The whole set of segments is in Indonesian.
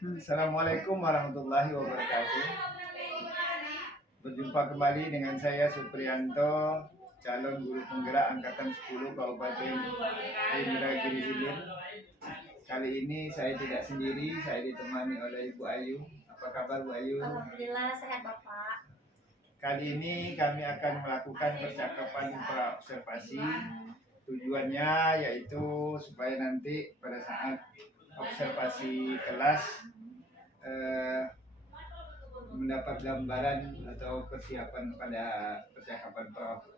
Assalamualaikum warahmatullahi wabarakatuh. Berjumpa kembali dengan saya Supriyanto, calon guru penggerak angkatan 10 Kabupaten Indragiri Hilir. Kali ini saya tidak sendiri, saya ditemani oleh Ibu Ayu. Apa kabar Bu Ayu? Alhamdulillah sehat Bapak. Kali ini kami akan melakukan percakapan praobservasi. Tujuannya yaitu supaya nanti pada saat observasi kelas mendapat gambaran atau persiapan pada percakapan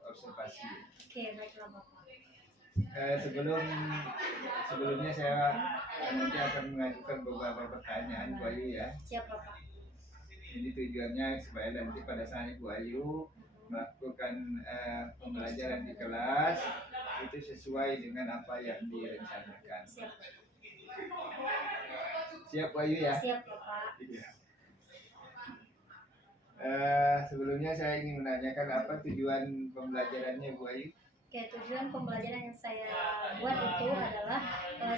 observasi. Oke, baiklah Bapak. Sebelumnya saya nanti akan mengajukan beberapa pertanyaan Bu Ayu ya. Siap Bapak. Ini tujuannya supaya nanti pada saat Bu Ayu melakukan pembelajaran di kelas itu sesuai dengan apa yang direncanakan. Siap. Siap Bu Ayu ya? Siap Bapak. Iya. Sebelumnya saya ingin menanyakan apa tujuan pembelajarannya Bu Ayu? Oke, tujuan pembelajaran yang saya buat itu adalah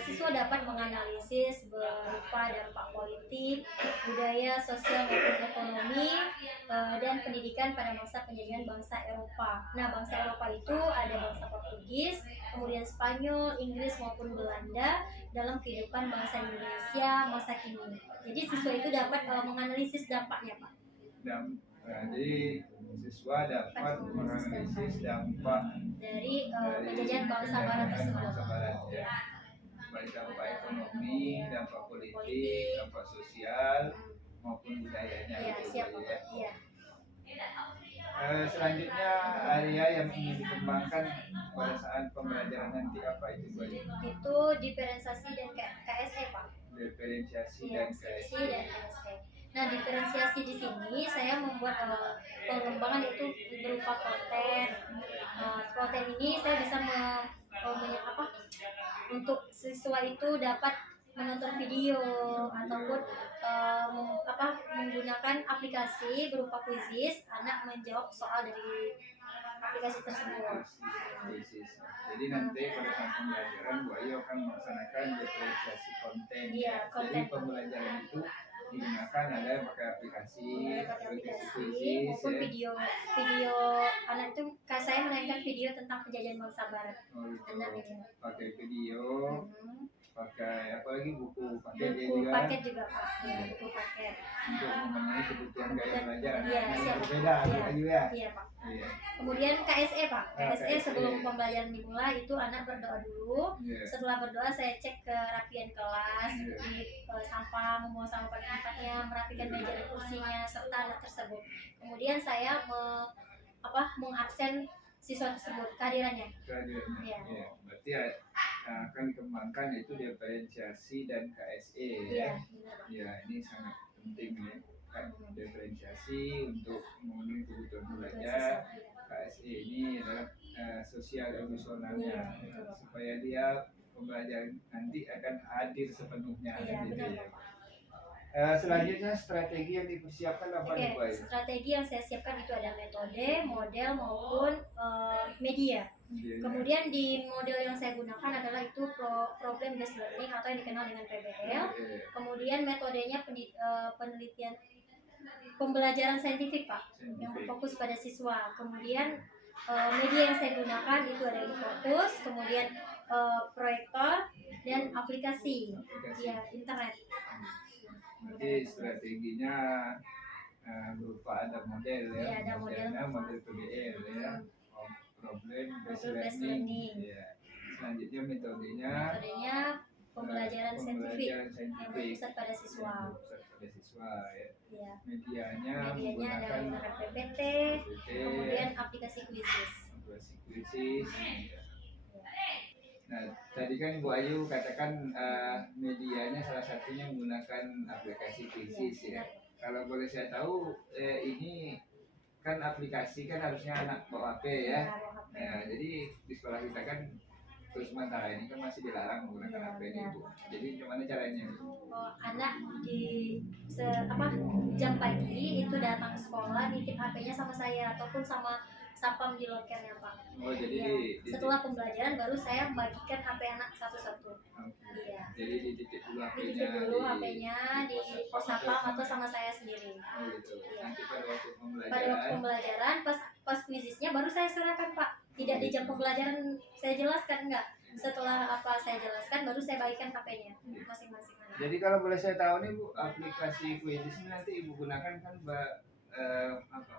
siswa dapat menganalisis berupa dampak politik, budaya, sosial maupun ekonomi dan pendidikan pada masa penjajahan bangsa Eropa. Nah, bangsa Eropa itu ada bangsa Portugis, kemudian Spanyol, Inggris maupun Belanda dalam kehidupan bangsa Indonesia masa kini. Jadi siswa itu dapat menganalisis dampaknya, Pak. Jadi siswa dapat menganalisis dampak dari penjajahan bangsa Barat tersebut. Ya. Baik dampak ekonomi, dampak politik, dampak sosial maupun budayanya. Iya, siap Bapak. Iya. Selanjutnya area yang ingin dikembangkan pada saat pembelajaran nanti apa itu Bu? Itu diferensiasi dan KSE Pak. Diferensiasi dan KSE. Nah, diferensiasi di sini saya membuat pengembangan itu berupa konten. Konten ini saya bisa untuk siswa itu dapat menonton video ataupun menggunakan aplikasi berupa Quizizz, anak menjawab soal dari aplikasi tersebut. Jadi nanti pada saat pembelajaran Bu Ayu akan melaksanakan diferensiasi konten. Iya, konten. Jadi pembelajaran itu digunakan ada pakai aplikasi maupun video anak itu saya menaikkan video tentang penjajahan bangsa Barat. Pakai video, pakai apa lagi buku paket juga Pak. Ya, buku paket untuk memenuhi kebutuhan gaya belajar yang berbeda ya. Iya Pak. Iya. Kemudian KSE Pak. KSE sebelum pembelajaran dimulai itu anak berdoa dulu. Setelah berdoa saya cek kerapian kelas, seperti sampah, membuang sampah pada tempatnya, merapikan meja dan kursinya serta anak tersebut. Kemudian saya mengabsen siswa tersebut kehadirannya. Ya. Berarti akan dikembangkan yaitu diferensiasi dan KSE ya. Ya, ini sangat penting ya. Diferensiasi untuk memenuhi kebutuhan belajar. KSE ini adalah sosial emosionalnya supaya dia pembelajaran nanti akan hadir sepenuhnya gitu ya. Selanjutnya strategi yang dipersiapkan apa nih Bu? Strategi yang saya siapkan itu ada metode, model maupun media. Kemudian di model yang saya gunakan adalah itu problem based learning atau yang dikenal dengan PBL. Kemudian metodenya penelitian pembelajaran saintifik Pak, yang berfokus pada siswa. Kemudian media yang saya gunakan itu ada Infocus, kemudian proyektor dan aplikasi. Ya, internet. Jadi strateginya berupa ada model ya. Iya, ada model PBL ya. Problem based learning. Ya. Selanjutnya metodenya pembelajaran saintifik yang berpusat pada siswa. Ya. Ya. Medianya menggunakan PPT, kemudian aplikasi Quizizz. Nah, tadi kan Bu Ayu katakan medianya salah satunya menggunakan aplikasi Quizizz ya. Kalau boleh saya tahu, ini kan aplikasi kan harusnya anak bawa HP ya. Nah, jadi di sekolah kita kan terus sementara ini kan masih dilarang menggunakan HP ini Bu. Jadi gimana caranya? Anak di jam pagi itu datang sekolah nitip HP-nya sama saya ataupun sama sapam di lokernya Pak. Oh jadi Ya. Setelah pembelajaran baru saya membagikan HP anak satu-satu. Iya. Jadi dititip dulu Dititip dulu HP-nya di pos sapam atau sama saya sendiri. Oh gitu. Iya. Nanti pada waktu Pada waktu pembelajaran pas kuisisnya baru saya serahkan Pak. Tidak di jam pembelajaran saya jelaskan, enggak. Setelah apa saya jelaskan baru saya bagikan HP-nya masing-masing anak. Jadi kalau boleh saya tahu nih Bu, aplikasi Quizzes ini nanti Ibu gunakan kan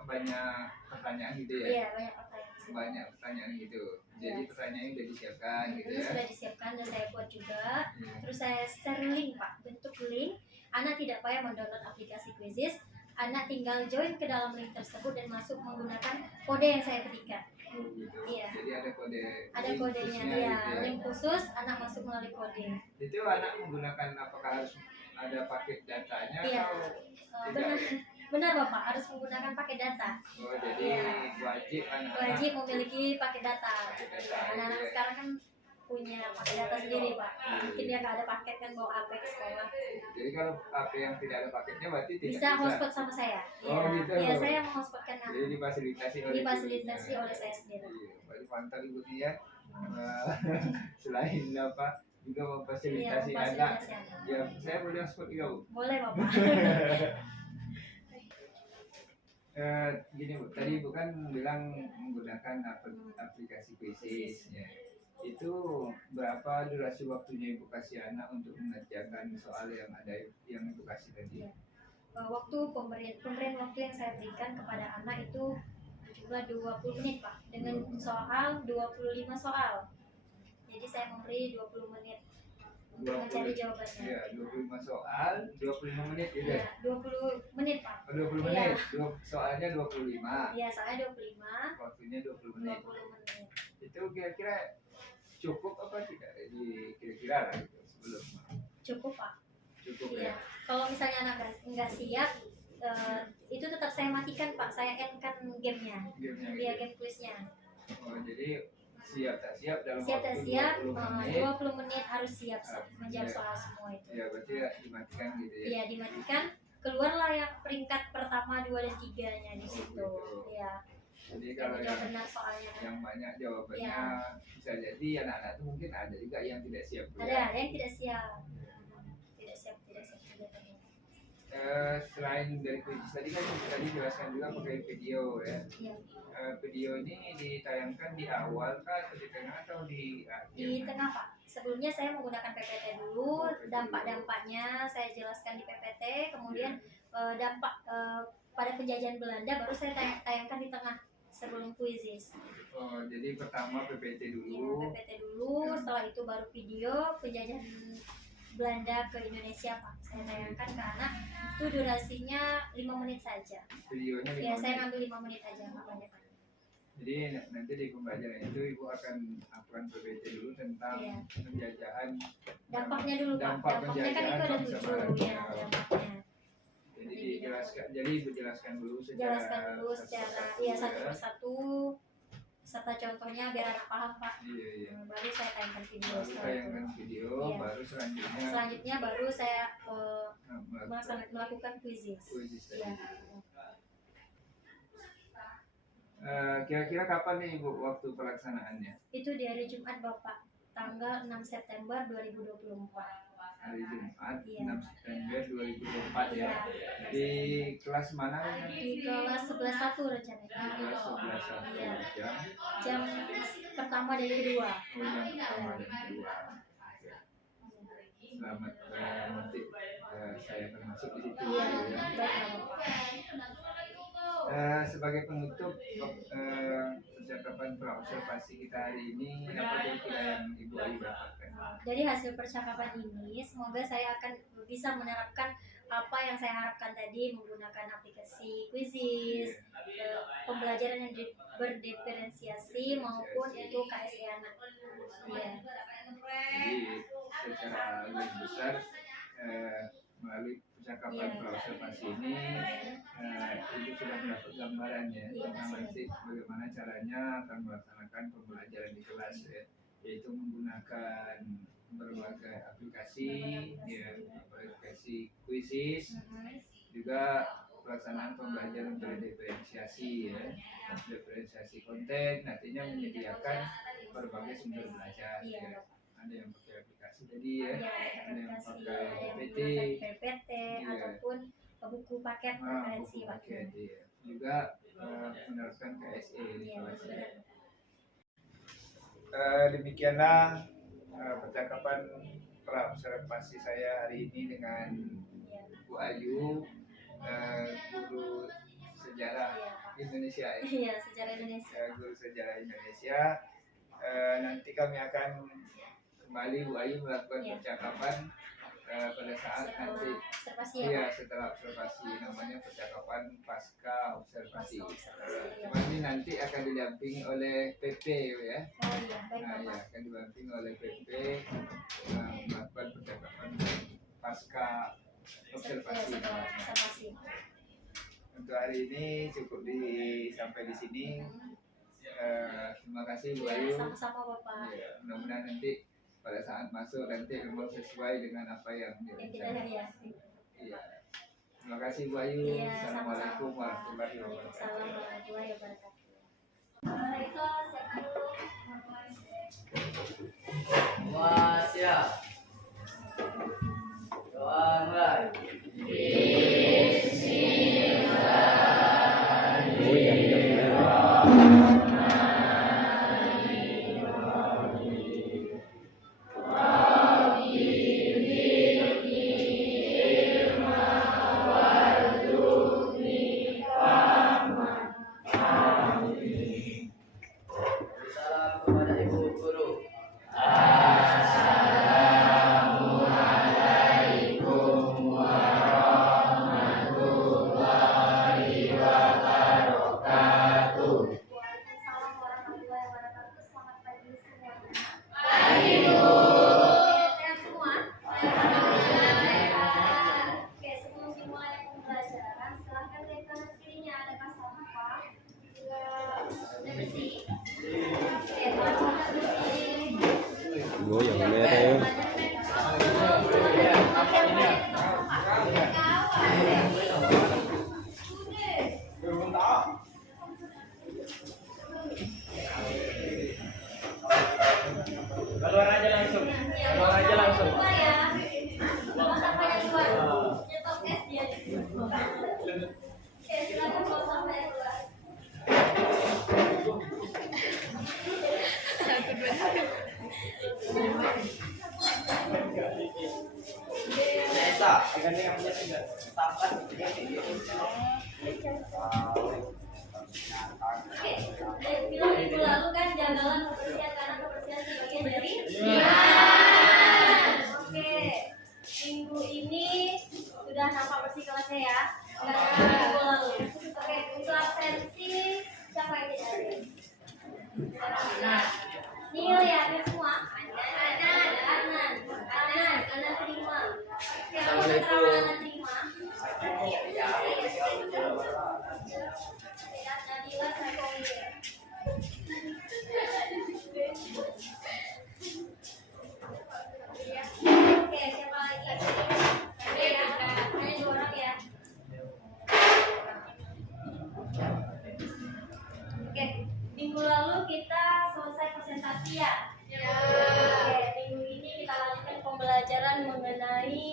banyak pertanyaan gitu ya? Iya, banyak pertanyaan. Banyak pertanyaan gitu. Jadi pertanyaannya udah disiapkan gitu ya? Sudah disiapkan dan saya buat juga. Iya. Terus saya share link Pak, bentuk link. Anak tidak payah mendownload aplikasi Quizzes. Anak tinggal join ke dalam link tersebut dan masuk menggunakan kode yang saya berikan. Oh, gitu. Iya. Jadi ada kode. Ada link kodenya, khususnya ya. gitu ya. Link khusus, anak masuk melalui kode. Itu anak menggunakan apakah harus ada paket datanya Iya. atau Benar, tidak? benar Bapak, harus menggunakan paket data. Oh jadi Iya. wajib anak-anak. Wajib memiliki paket data. Paket data, Ya, anak-anak iya. sekarang kan punya paket data sendiri Pak. Mungkin dia nggak ada paket kan bawa HP ke sekolah. Jadi kalau HP yang tidak ada paketnya berarti tidak Bisa hotspot sama saya. Oh, Iya, gitu. Iya, saya menghotspotkan Jadi anak. difasilitasi oleh Difasilitasi ibunya. oleh saya sendiri. Iya, berarti mantap ibu nih ya. Selain apa juga Iya, memfasilitasi anak. memfasilitasi anak. Ya, saya boleh hotspot juga Bu. Boleh Bapak. Gini Bu, tadi Bu kan bilang menggunakan aplikasi Quizzes ya. Itu berapa durasi waktunya Ibu kasih anak untuk mengerjakan soal yang ada yang Ibu kasih tadi? Iya. Waktu pemberian waktu yang saya berikan kepada anak itu berjumlah 20 menit Pak, dengan soal 25 soal. Jadi saya memberi 20 menit untuk mencari jawabannya. Iya, 25 soal, 25 menit gitu Iya, ya. 20 menit Pak. Oh, 20 Iya. menit. Soalnya 25. Iya, soalnya 25, Waktunya 20 menit. 20 menit. Itu kira-kira cukup apa tidak kira-kira lah gitu sebelum Cukup Pak. cukup Iya. ya. Kalau misalnya anak nggak siap, itu tetap saya matikan Pak. Saya endkan gamenya. Gamenya Iya, gitu. game quiznya. Oh, jadi siap tak siap dalam Siap tak waktu siap, 20 menit. 20 menit harus siap menjawab Iya. soal semua itu. Ya berarti ya dimatikan gitu ya. Iya, dimatikan. Keluarlah yang peringkat pertama, 2 dan 3-nya di situ. gitu. Iya. Jadi Yang kalau jawab yang benar soalnya. yang banyak jawabannya Iya. bisa jadi anak-anak tuh mungkin ada juga yang tidak siap Bu, ya. Ada yang tidak siap. Tidak siap juga. Selain dari quiz tadi kan tadi jelaskan juga pakai video ya. Iya. Video ini ditayangkan di awal kah atau di tengah atau di akhir? Di tengah Pak. Sebelumnya saya menggunakan PPT dulu, dampak-dampaknya saya jelaskan di PPT, kemudian dampak pada penjajahan Belanda baru saya tayangkan di tengah sebelum quizzes. Oh, jadi pertama PPT Iya, dulu. PPT dulu, setelah itu baru video penjajahan Belanda ke Indonesia Pak. Saya tayangkan ke anak, itu durasinya 5 menit saja. Videonya Ya, 5 saya menit. ngambil 5 menit aja, nggak banyak. Jadi nanti di pembelajaran itu Ibu akan lakukan PPT dulu tentang Iya. penjajahan. Dampaknya dulu Pak. Dampak Dampaknya kan itu ada penjajahan 7 bangsa ya, Belanda. dampaknya. Jadi dijelaskan, jadi Ibu jelaskan dulu Jelaskan dulu satu secara persatu, ya ya. satu persatu serta contohnya biar anak paham Pak. Iya, iya. Baru saya tayangkan video Baru setelah itu. tayangkan video, Iya. baru selanjutnya Selanjutnya baru saya melakukan melakukan quizzes. quizzes tadi. Iya. Kira-kira kapan nih Ibu waktu pelaksanaannya? Itu di hari Jumat Bapak, tanggal 6 September 2024. Hari Jumat, Iya. 6 September 2024 ya. Iya. Di kelas mana kan? Di kelas 11.1 rencananya. Kelas 11 Iya. jam. Jam pertama dari kedua. Oh, yang pertama dan kedua. Oke. Selamat nanti saya akan masuk di situ. Iya, Ya. baiklah Bapak. Sebagai penutup percakapan praobservasi kita hari ini, apa kira-kira yang Ibu Ayu dapatkan? Dari hasil percakapan ini, semoga saya akan bisa menerapkan apa yang saya harapkan tadi, menggunakan aplikasi quizzes, pembelajaran yang berdiferensiasi maupun itu KSE anak. Iya. Jadi secara lebih besar melalui percakapan praobservasi ini Ibu sudah mendapat gambarannya tentang nanti bagaimana caranya akan melaksanakan pembelajaran di kelas ya, yaitu menggunakan berbagai aplikasi, ya, aplikasi quizzes, juga pelaksanaan pembelajaran berdiferensiasi ya. Diferensiasi konten artinya menyediakan berbagai sumber belajar ya. Ada yang pakai aplikasi tadi ya, ada yang pakai PPT ataupun buku paket referensi buku paket ya. Juga menerapkan KSE di kelas ya. Demikianlah percakapan observasi saya hari ini dengan Bu Ayu, guru sejarah Indonesia ya. Iya, sejarah Indonesia. Guru sejarah Indonesia. Nanti kami akan kembali Bu Ayu melakukan percakapan pada saat nanti setelah observasi, namanya percakapan pasca observasi. Cuman ini nanti akan didampingi oleh PP ya. Akan didampingi oleh PP melakukan percakapan pasca observasi. Untuk hari ini cukup sampai di sini. Terima kasih Bu Ayu. Sama-sama Bapak. Mudah-mudahan nanti pada saat masuk nanti memang sesuai dengan apa yang kita lihat. Iya. Terima kasih Bu Ayu. Assalamualaikum warahmatullahi wabarakatuh. Assalamualaikum warahmatullahi wabarakatuh. Wah, siap. Doa mulai. Salam kepada Ibu Guru. Waalaikumsalam warahmatullahi wabarakatuh. Selamat pagi semuanya. Pagi Bu. Sehat semua? Oke, sebelum dimulai pembelajaran, silahkan lihat kanan kirinya ada kacamata, juga ada besi. Oke, kacamata besi. Goyang merah ya. Keluar aja langsung. Keluar aja langsung. Keluar ya. Nggak usah banyak keluar. Nyetok es dia. Oke, silakan bawa sampai keluar. Biasa, agarnya yang punya tiga. Tampak. Oke, film minggu lalu kan jagalah kebersihan karena kebersihan sebagian dari iman. Oke, minggu ini sudah nampak bersih kelasnya ya. Karena minggu lalu. Oke, untuk absensi siapa yang tidak ada? Nah, Nil ya, ada semua. Anan terima. Oke, apa keterangan Anan terima? Nabila Sakomir. Oke, siapa lagi? Oke ya, hanya 2 orang ya. Oke, minggu lalu kita selesai presentasi ya. Oke, minggu ini kita lanjutkan pembelajaran mengenai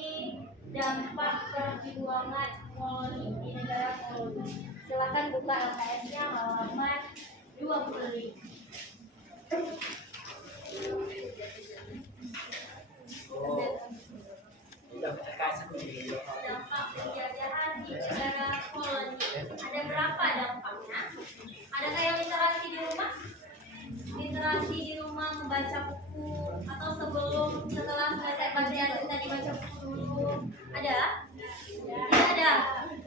dampak perjuangan koloni di negara koloni. Silakan buka LKS-nya halaman 25. Dampak penjajahan di negara koloni. Ada berapa dampaknya? Adakah yang literasi di rumah? Literasi di rumah membaca buku atau setelah selesai bacaan kita dibaca buku dulu? Ada? Tidak ada.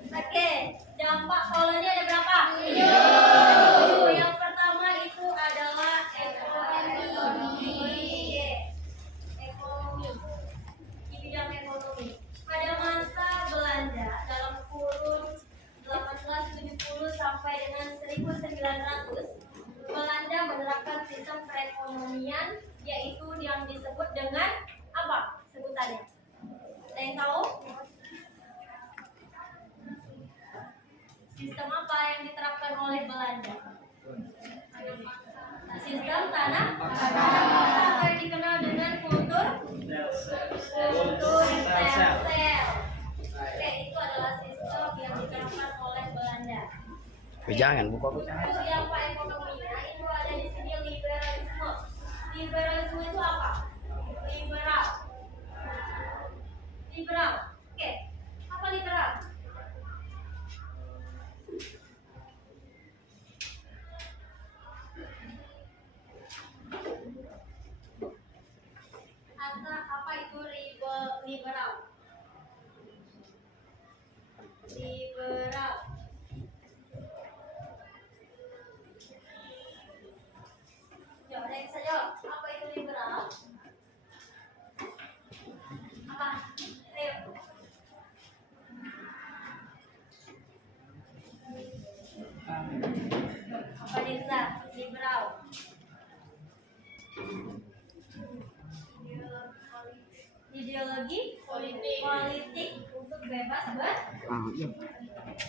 Oke, dampak koloni ada berapa? 7. Yang pertama itu adalah ekonomi. Ekonomi. Di bidang ekonomi. Pada masa Belanda dalam kurun 1870 sampai dengan 1900, Belanda menerapkan sistem perekonomian yaitu yang disebut dengan oleh Belanda? Sistem tanah paksa atau yang dikenal dengan kultur sel. Oke, itu adalah sistem yang diterapkan oleh Belanda. Jangan buka. Untuk yang Pak ekonominya itu ada di sini liberalisme. Liberalisme itu apa? Liberal. Oke, apa liberal? Apa itu liberal? Liberal. Ya, ada yang bisa jawab. Apa itu liberal? Apa? Ayo. Apa Nirza? Liberal. Ideologi politik untuk bebas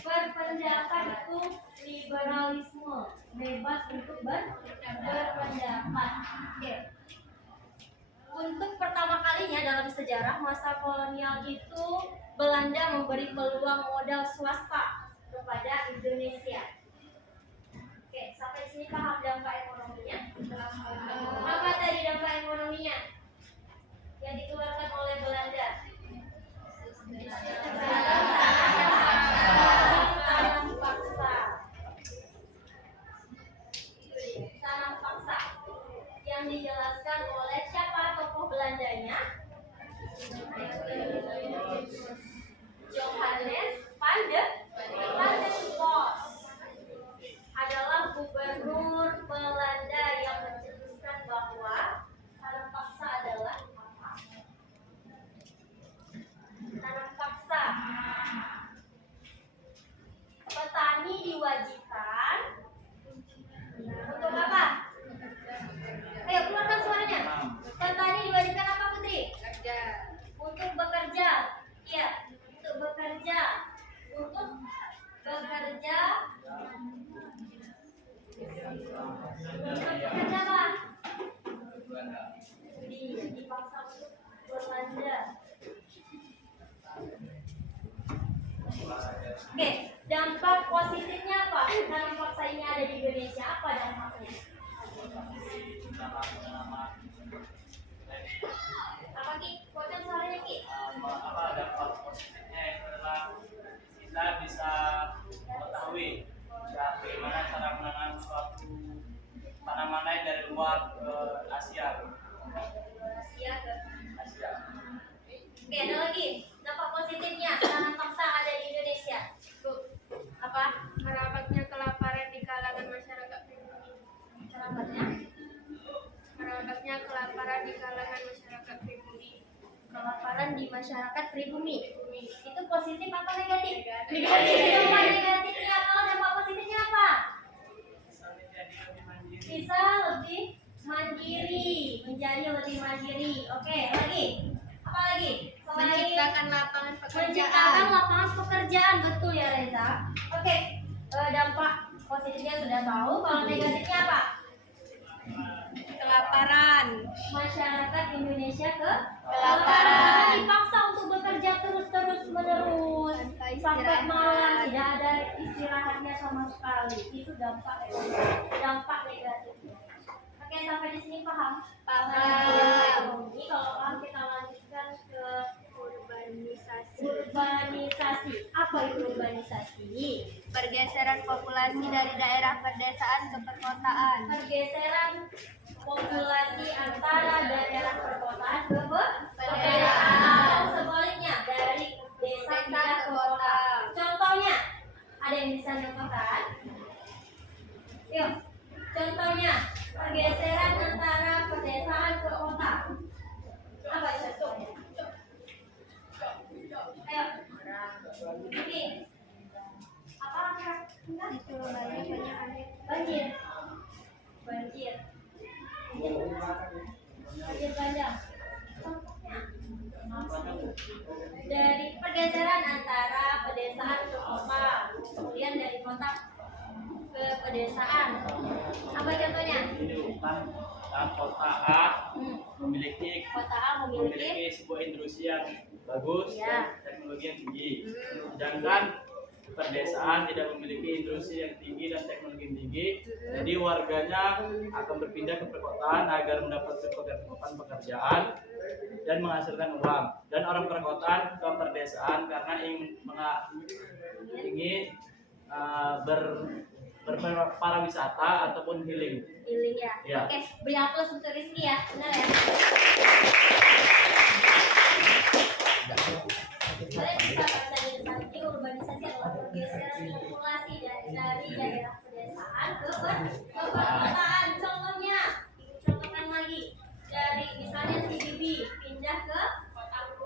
berpendapat itu liberalisme, bebas untuk berpendapat. Oke. Untuk pertama kalinya dalam sejarah masa kolonial itu Belanda memberi peluang modal swasta kepada Indonesia. Oke, sampai sini paham dampak ekonominya? Apa tadi dampak ekonominya yang dikeluarkan oleh Belanda? Tanam paksa. Tanam paksa yang dijelaskan oleh siapa tokoh Belandanya? Johannes van der Bos adalah gubernur Belanda yang mencetuskan bahwa tanam paksa adalah apa? Tanam paksa. Petani diwajibkan untuk apa? Ayo keluarkan suaranya. Petani diwajibkan apa, Putri? Untuk bekerja. Iya, untuk bekerja. Untuk bekerja. Bekerja apa? Dipaksa untuk Belanda. Oke, dampak positifnya apa? Tanam paksa ini ada di Indonesia, apa dampaknya? Apa Ki? Kuatkan suaranya Ki. Dampak positifnya itu adalah kita bisa mengetahui bagaimana cara menanam suatu tanaman lain dari luar ke Asia. Oke, ada lagi dampak positifnya tanam paksa ada di Indonesia. Apa? Merawatnya kelaparan di kalangan masyarakat pribumi. Merawatnya kelaparan di kalangan masyarakat pribumi. Kelaparan di masyarakat pribumi. Itu positif apa negatif? Negatif. Dampak negatifnya kalau dampak positifnya apa? Bisa lebih mandiri, menjadi lebih mandiri. Oke, lagi. Apa lagi? Menciptakan lapangan Menciptakan pekerjaan. lapangan pekerjaan, betul ya Reza. Oke, dampak positifnya sudah tahu. Kalau negatifnya apa? Kelaparan. Masyarakat Indonesia Kelaparan. dipaksa untuk bekerja terus menerus sampai malam, tidak ada istirahatnya sama sekali. Itu dampak negatifnya. Oke, sampai di sini paham? Ekonomi. Kalau paham kita lanjutkan ke urbanisasi. Apa itu urbanisasi? Pergeseran populasi dari daerah pedesaan ke perkotaan. Pergeseran populasi antara daerah perkotaan ke pedesaan, atau sebaliknya dari desa pindah ke kota. Contohnya, ada yang bisa contohkan? Yuk, contohnya pergeseran antara pedesaan ke kota. Apa itu contohnya? Ayo, ini apa? Di Surabaya banyak Banjir. Banjir bandang. Dari pergeseran antara pedesaan ke kota, kemudian dari kota ke ke pedesaan. Apa contohnya? Ini kan kota A memiliki Kota A memiliki sebuah industri yang bagus Ya. dan teknologi yang tinggi. Sedangkan pedesaan tidak memiliki industri yang tinggi dan teknologi yang tinggi. Jadi warganya akan berpindah ke perkotaan agar mendapatkan pekerjaan dan menghasilkan uang. Dan orang perkotaan ke pedesaan karena ingin berpariwisata ataupun healing. healing ya. Ya. Oke, beri aplaus untuk Rizky ya. Benar ya? Kalian bisa baca di depan ini, urbanisasi adalah pergeseran populasi dari daerah pedesaan ke perkotaan. Contohnya, contohkan lagi dari misalnya si Bibi pindah ke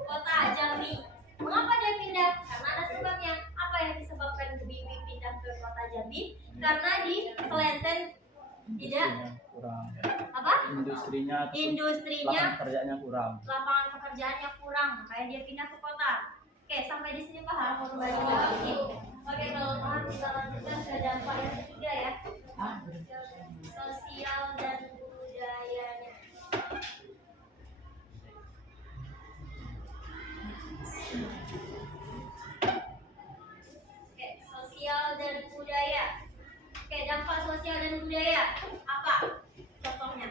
kota Jambi. Mengapa dia pindah? Karena ada sebabnya. Apa yang disebabkan Bibi pindah ke kota Jambi? Karena di Selatan tidak Kurang. apa? Industrinya Industrinya pekerjaannya kurang. lapangan pekerjaannya kurang, makanya dia pindah ke kota. Oke, sampai di sini paham urbanisasi. Oke, kalau paham kita lanjutkan ke dampak yang ketiga ya. Sosial dan budayanya. Oke, sosial dan budaya. Oke, dampak sosial dan budaya apa? Contohnya.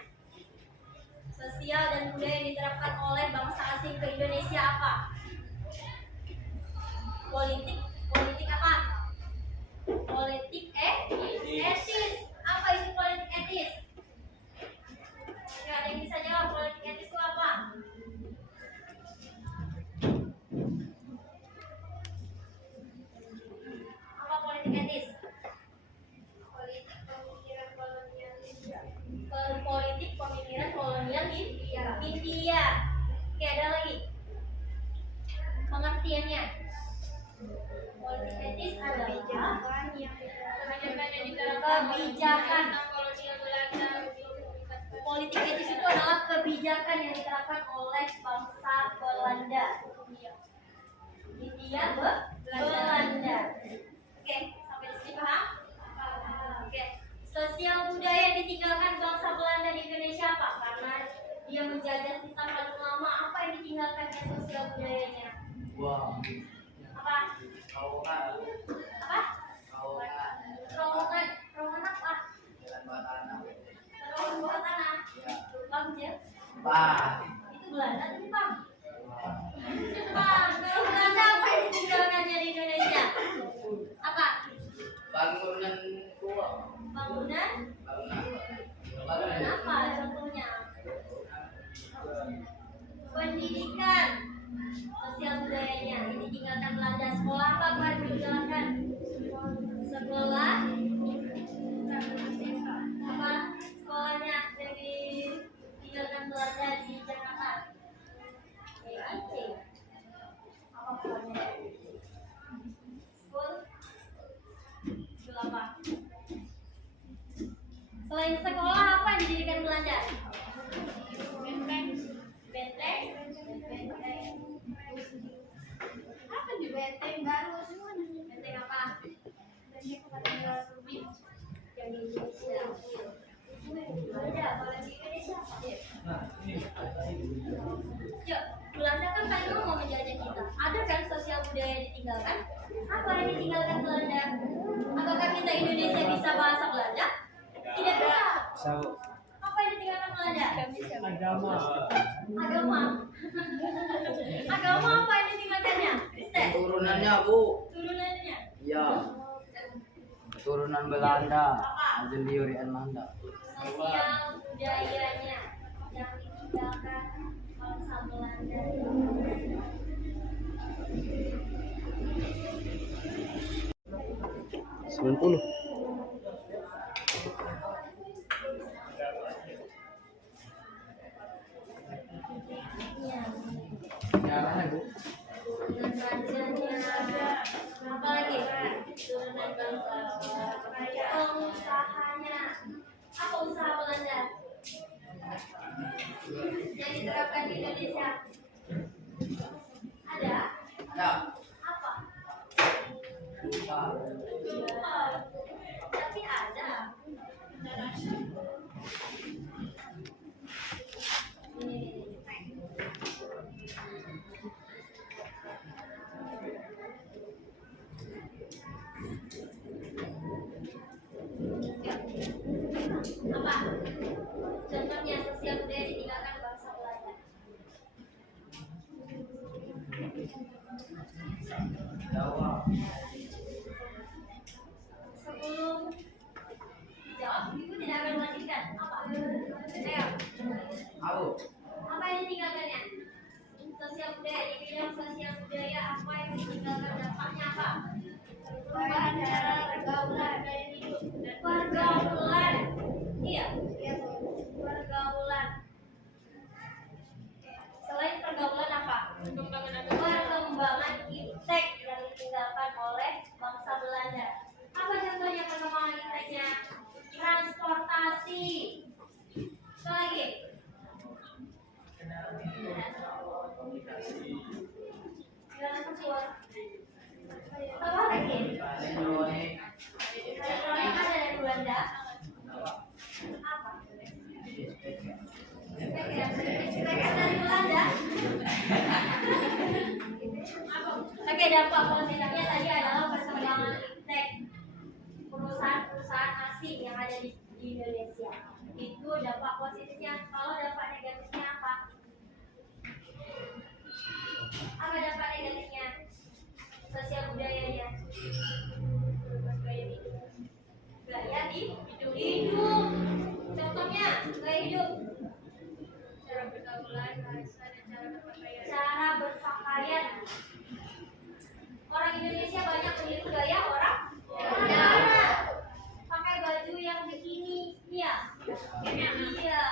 Sosial dan budaya yang diterapkan oleh bangsa asing ke Indonesia apa? Politik apa? Politik etis. Apa itu politik etis? Ya, ada yang bisa jawab politik etis itu apa? Apa politik etis? Politik pemikiran kolonial India. Oke, ada lagi pengertiannya. Politik etis adalah kebijakan. Politik etis itu adalah kebijakan yang diterapkan oleh bangsa Belanda. India Belanda. Oke, sampai di sini paham? Oke, sosial budaya yang ditinggalkan bangsa Belanda di Indonesia apa? Karena dia menjajah kita paling lama. Apa yang ditinggalkannya sosial budayanya? Wow. Apa? Kaukan. Apa? Kaukan. Terowongan. Terowongan apa? Jalan bawah tanah. Terowongan bawah tanah. Ya. Bagus ya? Bah. Itu Belanda atau Jepang? Jepang. Kalau Belanda apa yang ditinggalkannya di Indonesia? Apa? Bangunan tua. Bangunan? Bangunan apa contohnya? Pendidikan. Sosial budayanya ini ditinggalkan Belanda. Sekolah apa Pak dijalankan? Sekolah apa? Sekolahnya dari ditinggalkan Belanda di Jakarta. EIC. Apa sekolahnya? School apa? Selain sekolah apa yang didirikan Belanda? Benteng. Benteng. Benteng. Apa di benteng baru? Benteng apa? Benteng Rubik. Yang di Indonesia. Belanda, kalau di Indonesia apa? Yuk, Belanda kan tadi mau menjajah kita. Ada kan sosial budaya yang ditinggalkan? Apa yang ditinggalkan Belanda? Apakah kita Indonesia bisa bahasa Belanda? Tidak bisa. Apa yang ditinggalkan Belanda? Agama. Agama. Agama apa yang ditinggalkannya? Kristen. Turunannya Bu, Turunannya. ya turunan Belanda, Apa? Azendiori Ananda. Sosial budayanya yang ditinggalkan bangsa Belanda. Sembilan Ya. Jangan Bu. Turunan rajanya. Apa lagi? Turunan bangsa. Pengusahanya. Apa usaha Belanda yang diterapkan di Indonesia? Ada? Ada. Apa? Lupa. Lupa. Tapi ada Sebelum dijawab, ibu tidak akan melanjutkan. Apa? Ayo. Abu. Apa yang ditinggalkannya? Sosial budaya, di bidang sosial budaya apa yang ditinggalkan, dampaknya apa? Perubahan cara pergaulan dan hidup. Pergaulan. Iya. Pergaulan. Selain pergaulan apa? Perkembangan iptek yang ditinggalkan oleh bangsa Belanda. Apa contohnya perkembangan ipteknya? Transportasi. Apa lagi? Jalan keluar. Apa lagi? Elektronik. Elektronik ada dari Belanda. Apa? Listrik dari Belanda. Oke, dampak positifnya tadi adalah perkembangan iptek perusahaan-perusahaan asing yang ada di Indonesia. Itu dampak positifnya. Kalau dampak negatifnya apa? Apa dampak negatifnya? Sosial budayanya. Gaya hidup. Contohnya gaya hidup. Cara pergaulan, bahasa, dan cara berpakaian. Cara berpakaian. Orang Indonesia banyak meniru gaya orang Arab. Pakai baju yang bikini, iya. Iya.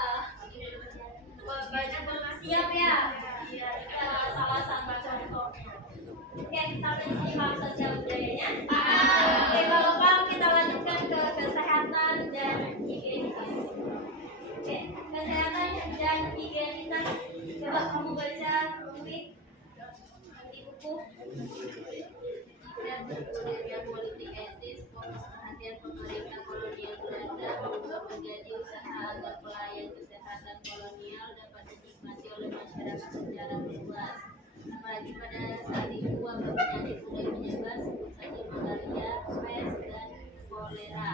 Banyak siap ya. Iya, itu salah satu contoh. Oke, sampai sini paham sosial budayanya. Oke, kalau paham kita lanjutkan ke kesehatan dan higienitas. Oke, kesehatan dan higienitas. Coba kamu baca Umi di buku. Dan berpikir politik etis, fokus perhatian pemerintah kolonial Belanda untuk menjadi usaha agar pelayan kesehatan kolonial dapat dinikmati oleh masyarakat secara luas. Apalagi pada saat itu wabah penyakit mulai menyebar, sebut saja malaria, pes, dan kolera.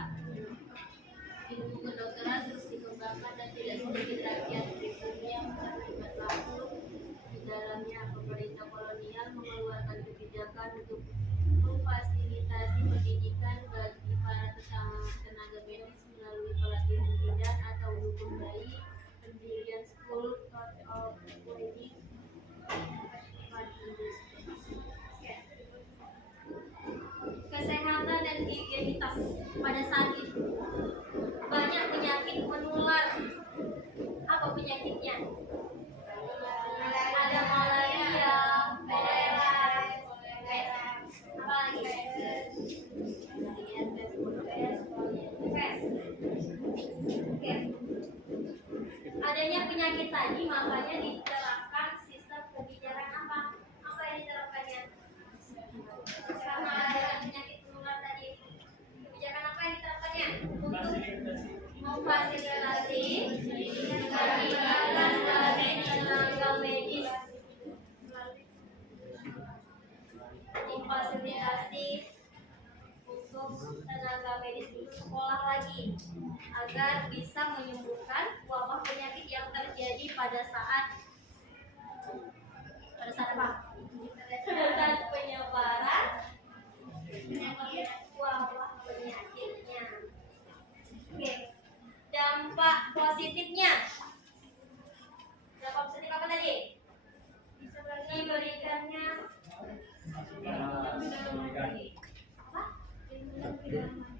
Ilmu kedokteran terus dikembangkan dan tidak sedikit rakyat pribumi yang terlibat langsung di dalamnya. Pemerintah kolonial mengeluarkan kebijakan untuk memfasilitasi pendidikan bagi para tenaga medis melalui pelatihan bidan atau hukum bayi, pendirian School of Wedding Kesehatan dan higienitas pada saat itu banyak penyakit menular. Apa penyakitnya? Ada malaria, kolera, pes. Apa lagi? Pes. Oke. Adanya penyakit tadi makanya diterapkan sistem kebijakan apa? Apa yang diterapkannya? Karena ada penyakit menular tadi, kebijakan apa yang diterapkannya? Untuk memfasilitasi pendidikan dari tenaga medis. Memfasilitasi untuk tenaga medis itu sekolah lagi agar bisa menyembuhkan wabah penyakit yang terjadi pada saat apa? Pada saat penyebaran wabah penyakitnya. Oke, dampak positifnya. Dampak positif apa tadi? Diberikannya apa?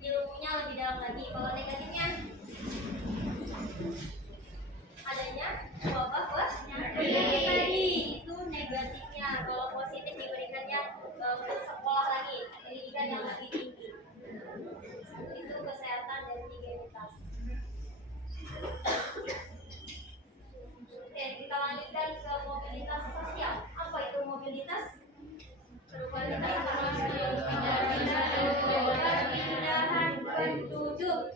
Ilmunya lebih dalam lagi. Kalau negatifnya adanya wabah penyakit tadi, itu negatifnya. Kalau positif diberikannya untuk sekolah lagi, pendidikan yang lebih tinggi. Itu kesehatan dan higienitas. Oke, kita lanjutkan ke mobilitas sosial. Apa itu mobilitas? Perpindahan penduduk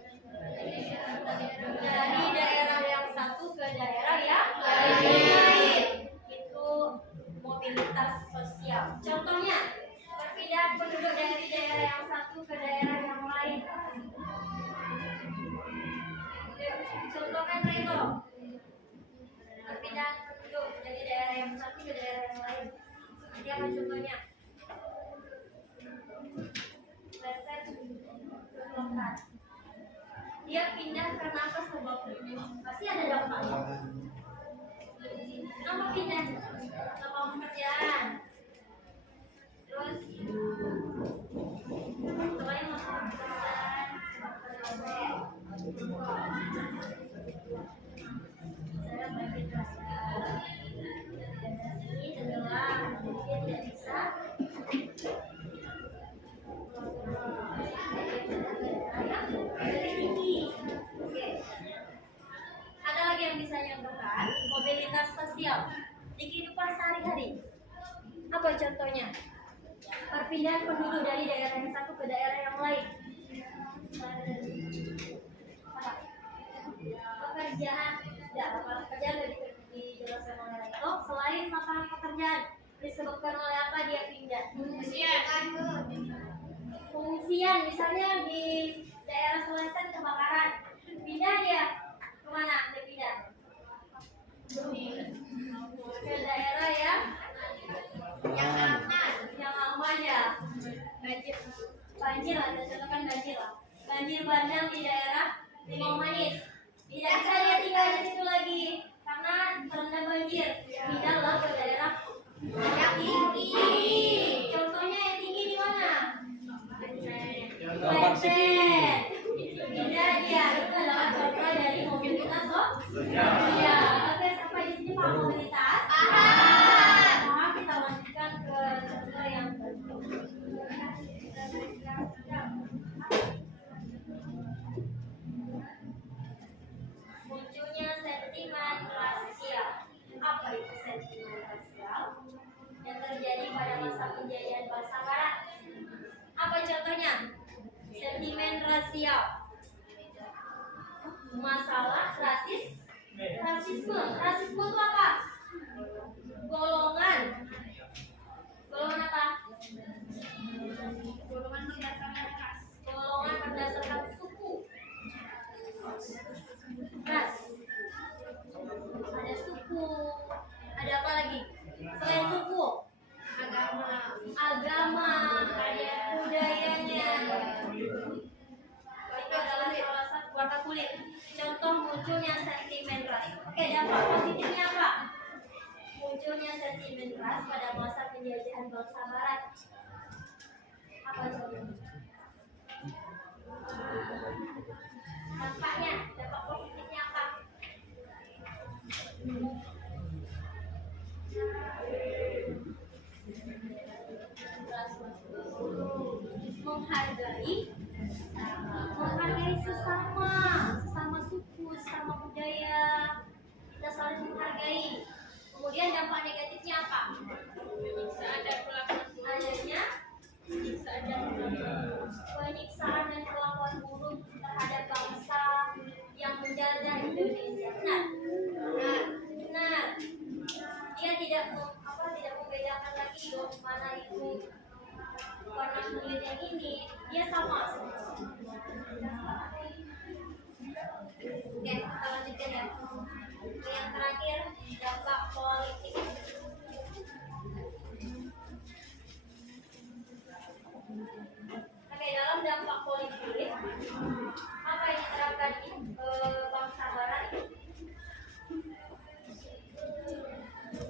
dari daerah yang satu ke daerah yang lain. Itu mobilitas sosial. Contohnya, perpindahan penduduk dari daerah yang satu ke daerah yang lain. Contohkan itu. Perpindahan penduduk dari daerah yang satu ke daerah yang lain. Seperti apa contohnya? pindah karena apa sebabnya? Pasti ada dampaknya. Kenapa pindah? Kenapa pekerjaan? Terus selain masalah pekerjaan, saya bagi ini adalah dia tidak bisa tinggi. Oke. Ada lagi yang bisa nyontohkan mobilitas sosial di kehidupan sehari-hari. Apa contohnya? Perpindahan penduduk dari daerah yang satu ke daerah yang lain. Apa? Pekerjaan. Ya, lapangan pekerjaan sudah dijelaskan oleh Reto. Selain lapangan pekerjaan, disebabkan oleh apa dia pindah? Pengungsian, misalnya di daerah Sulawesi kebakaran, pindah dia kemana? Dia pindah ke daerah yang aman ya. Banjir lah, contohkan banjir lah. Banjir bandang di daerah Limau Manis. Tidak bisa dia tinggal di situ lagi karena terendam banjir. Pindahlah ke daerah yang tinggi. Contohnya yang tinggi di mana? Banten. Pindah dia. Itu adalah contoh dari mobilitas ya. Oke, sampai di sini Pak mobilitas. Nah, kita lanjutkan ke contoh yang munculnya sentimen rasial. Apa itu sentimen rasial? Yang terjadi pada masa penjajahan bangsa Barat. Apa contohnya? Sentimen rasial. Masalah rasisme. Rasisme itu apa? Golongan apa? Golongan berdasarkan suku, ras. Ada suku, ada apa lagi? Selain suku, agama, ada budayanya. Itu adalah salah satu warna kulit. Contoh munculnya sentimen ras. Oke, dampak positifnya apa? Munculnya sentimen ras pada masa penjajahan bangsa Barat. Apa contohnya? Dampaknya, dampak positifnya apa? Menghargai sesama suku, sesama budaya. Kita saling menghargai. Kemudian dampak negatifnya apa? Adanya penyiksaan dan perlakuan buruk terhadap bangsa yang menjajah Indonesia. Benar. Dia tidak membedakan lagi mana itu warna kulit yang ini, dia sama. Oke, kita lanjutkan ya. Yang terakhir, dampak politik. Oke, dalam dampak politik, apa yang diterapkan di bangsa Barat?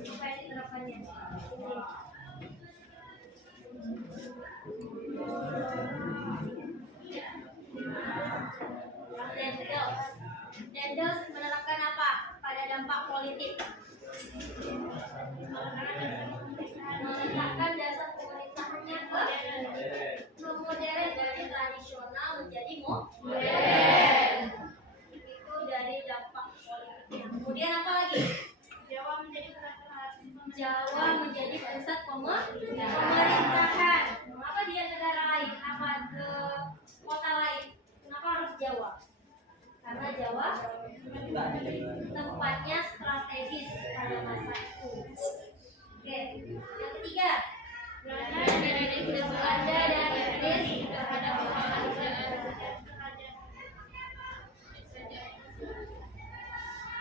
Apa yang diterapkannya? Dendels menerapkan apa pada dampak politik? Meletakkan dasar pemerintahannya ke modern, dari tradisional menjadi modern. Itu dari dampak politiknya. Kemudian apa lagi? Jawa menjadi pusat pemerintahan. Mengapa dia negara lain? Apa ke kota lain? Kenapa harus Jawa? Karena Jawa tempatnya strategis pada masa itu. Oke, yang ketiga, Belanda dan Inggris terhadap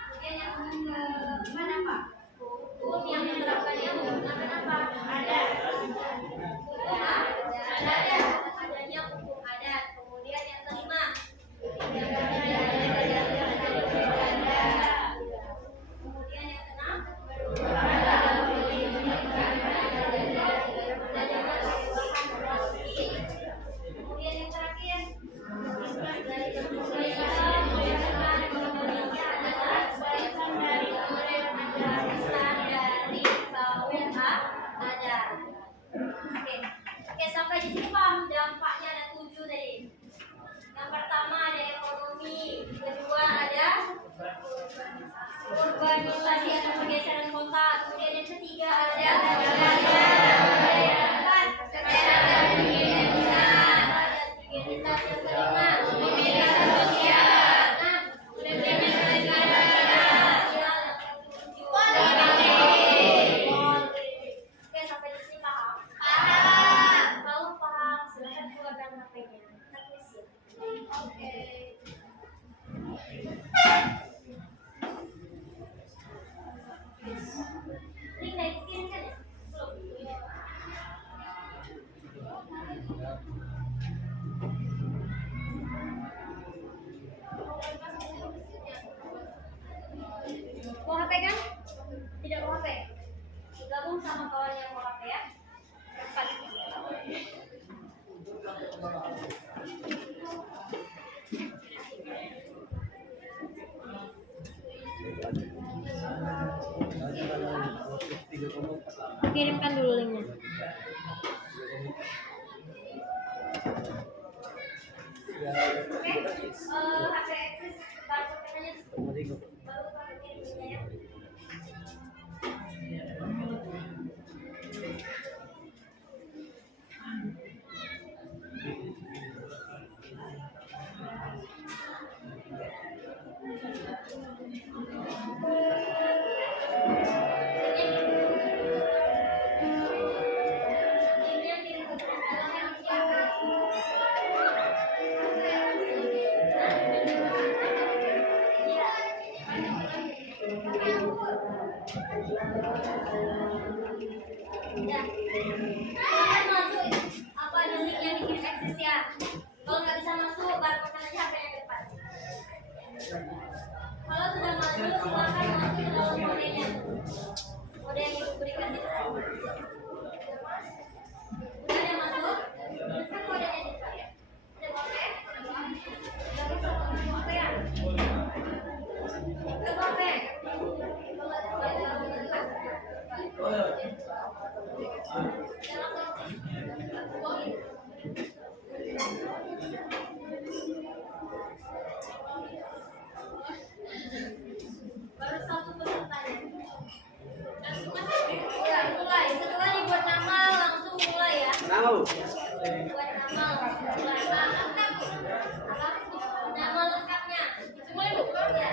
kemudian yang keempat apa? Hukum yang diterapkannya menggunakan apa? Adat. Hukum adat. Adanya hukum adat. Kemudian yang kelima, Yang pertama ada ekonomi, kedua ada urbanisasi atau pergeseran kota, kemudian yang ketiga ada budaya, yang keempat kesehatan dan higienitas, yang kelima pemilihan sosial, enam manajemen sosial, Oke, sampai di sini paham? Paham. Kalau paham, silakan keluarkan HP-nya. Kita tulis ya. Oke. Ini nggak ikutin kan ya? Belum. Bawa HP kan? Tidak bawa HP. Gabung sama kawan yang bawa HP ya. Cepat. Kirimkan dulu linknya. Oke, HP Axis barcode aja. Baru kamu kirim linknya ya. Ya. Kalian masuk apa ada link yang bikin akses ya? Kalau nggak bisa masuk, barcode aja HP-nya ke depan. Kalau sudah masuk, silakan masuk ke dalam kodenya. Kode yang ibu berikan di depan. Udah yang masuk, tuliskan kodenya di depan ya. Udah oke? Udah oke ya? Udah oke? Baru satu pesertanya. Ya, mulai. Setelah dibuat nama langsung mulai ya. Buat nama langsung mulai. Apa? Nama lengkapnya. Semua ibu. Ya.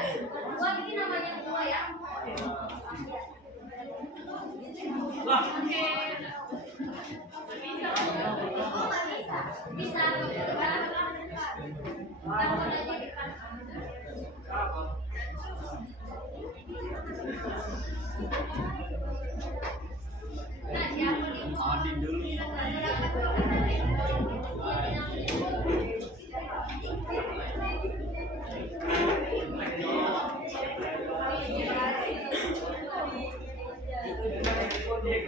Buat ini namanya semua ya. Oke. Bisa. Barcode aja di depan. Nah, siapa nih? Adin dulu.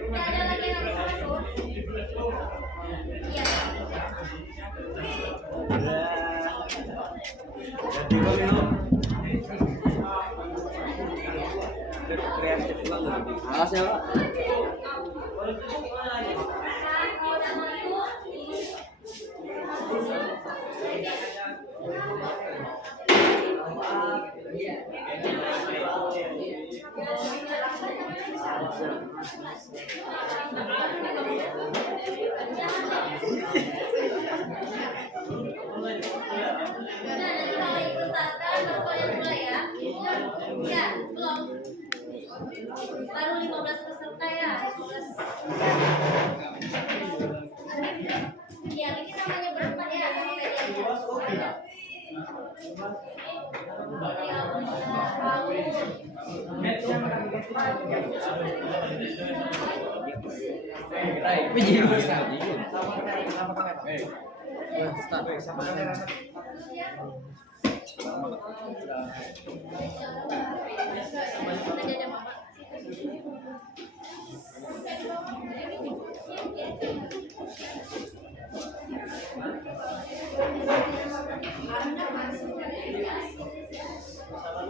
Nggak ada lagi yang bisa masuk. Iya. Makasih ya, Pak. Kalau udah masuk, Nah, nanti kalau ikut starter baru kalian mulai ya. Ya, belum. Baru 15 peserta ya. 15. Ya, ini namanya berapa ya? Sama media.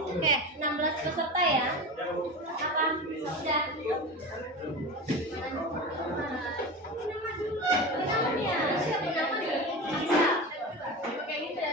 Oke, 16 peserta ya. Apa? Sudah. Nama dulu. Namanya siapa namanya? Kayak gitu ya.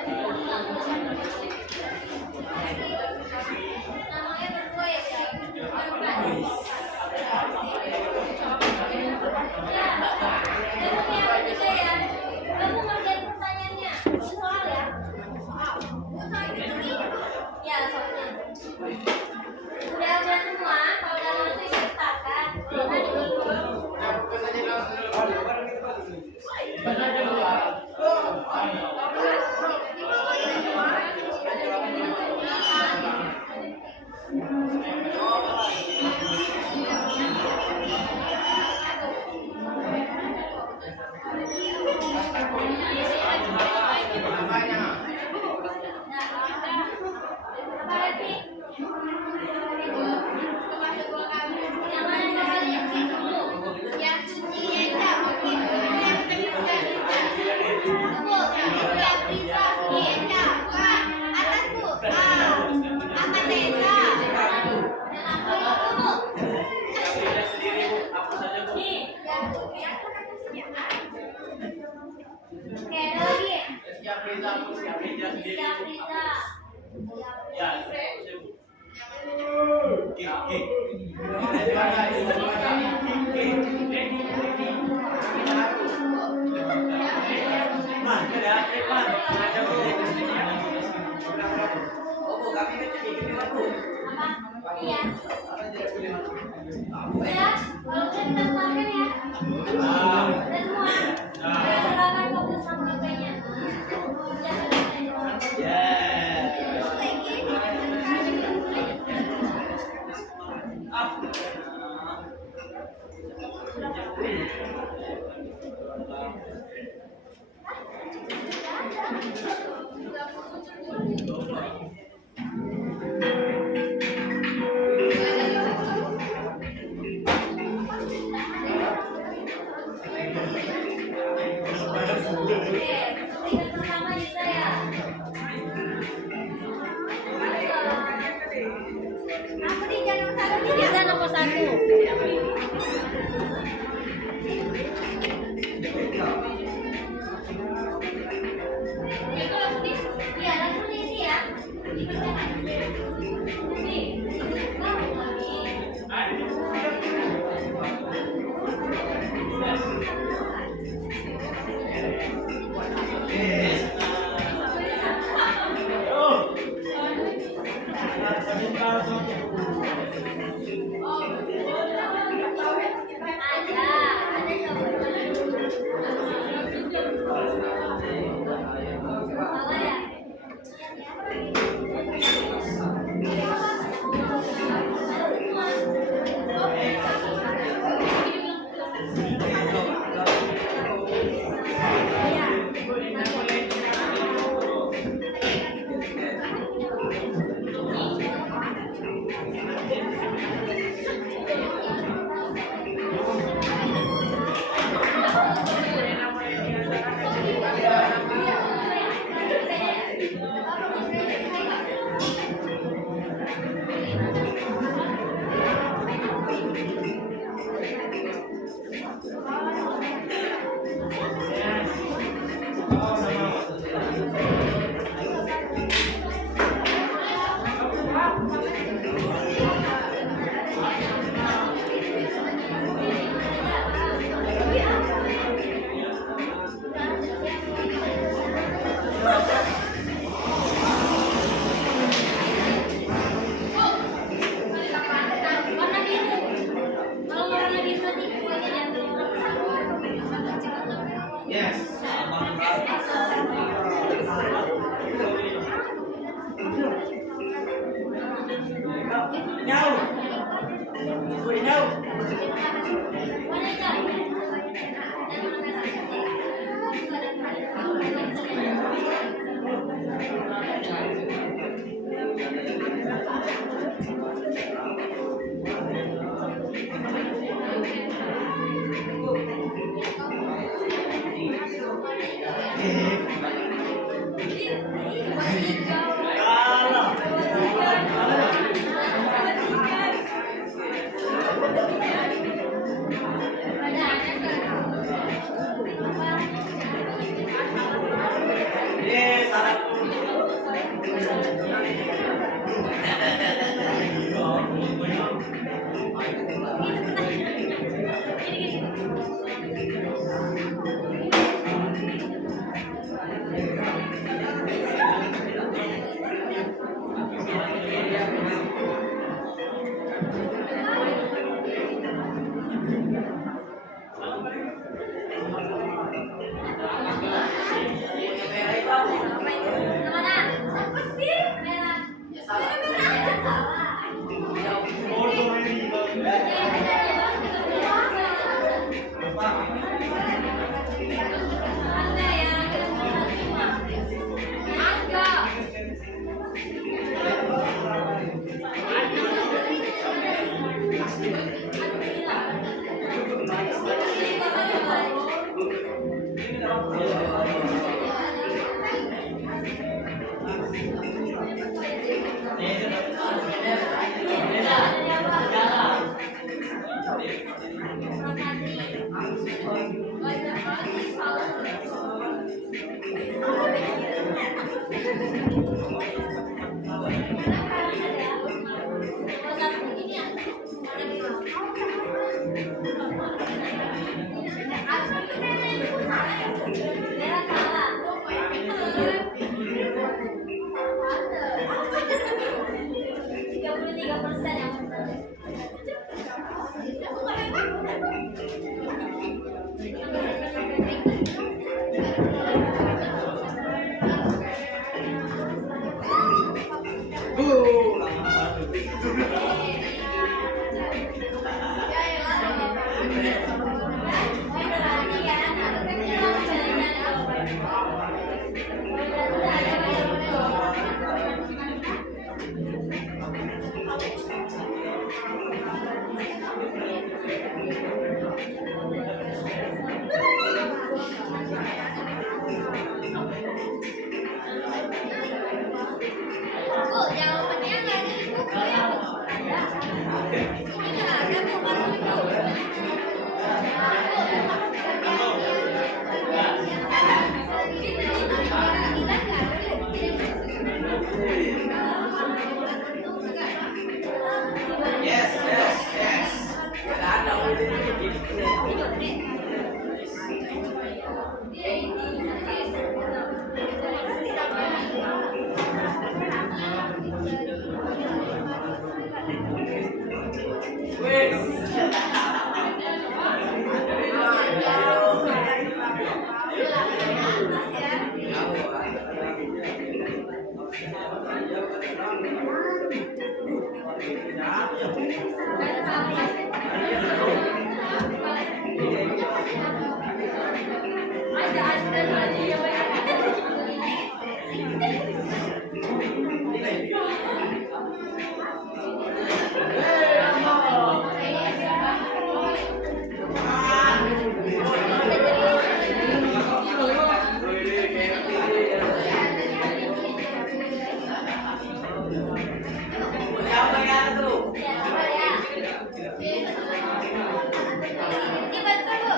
Bisa nomor 1. Iya, langsung diisi ya. Oke. Bu, jawabannya nggak ada di buku ya, Bu? Ini nggak ada, Bu, baru itu. Yes, yes, yes. Ada siapa yang tuh? Ini betul, Bu.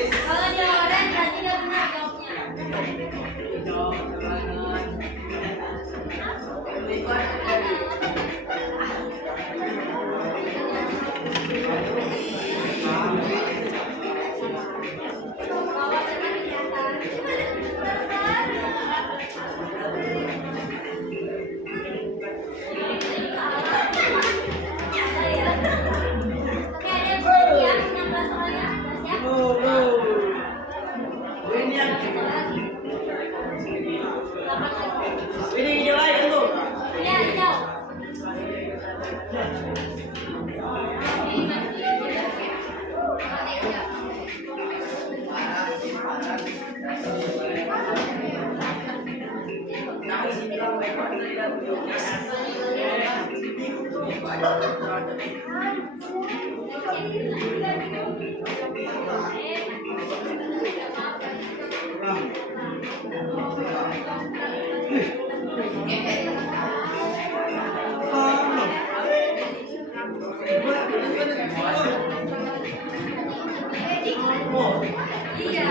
Kalau dia orang berarti dia benar jawabnya. Oke, ada yang siap 16 soalnya. Siap? Ini yang ini hijau lain tuh. Iya, hijau. Iya.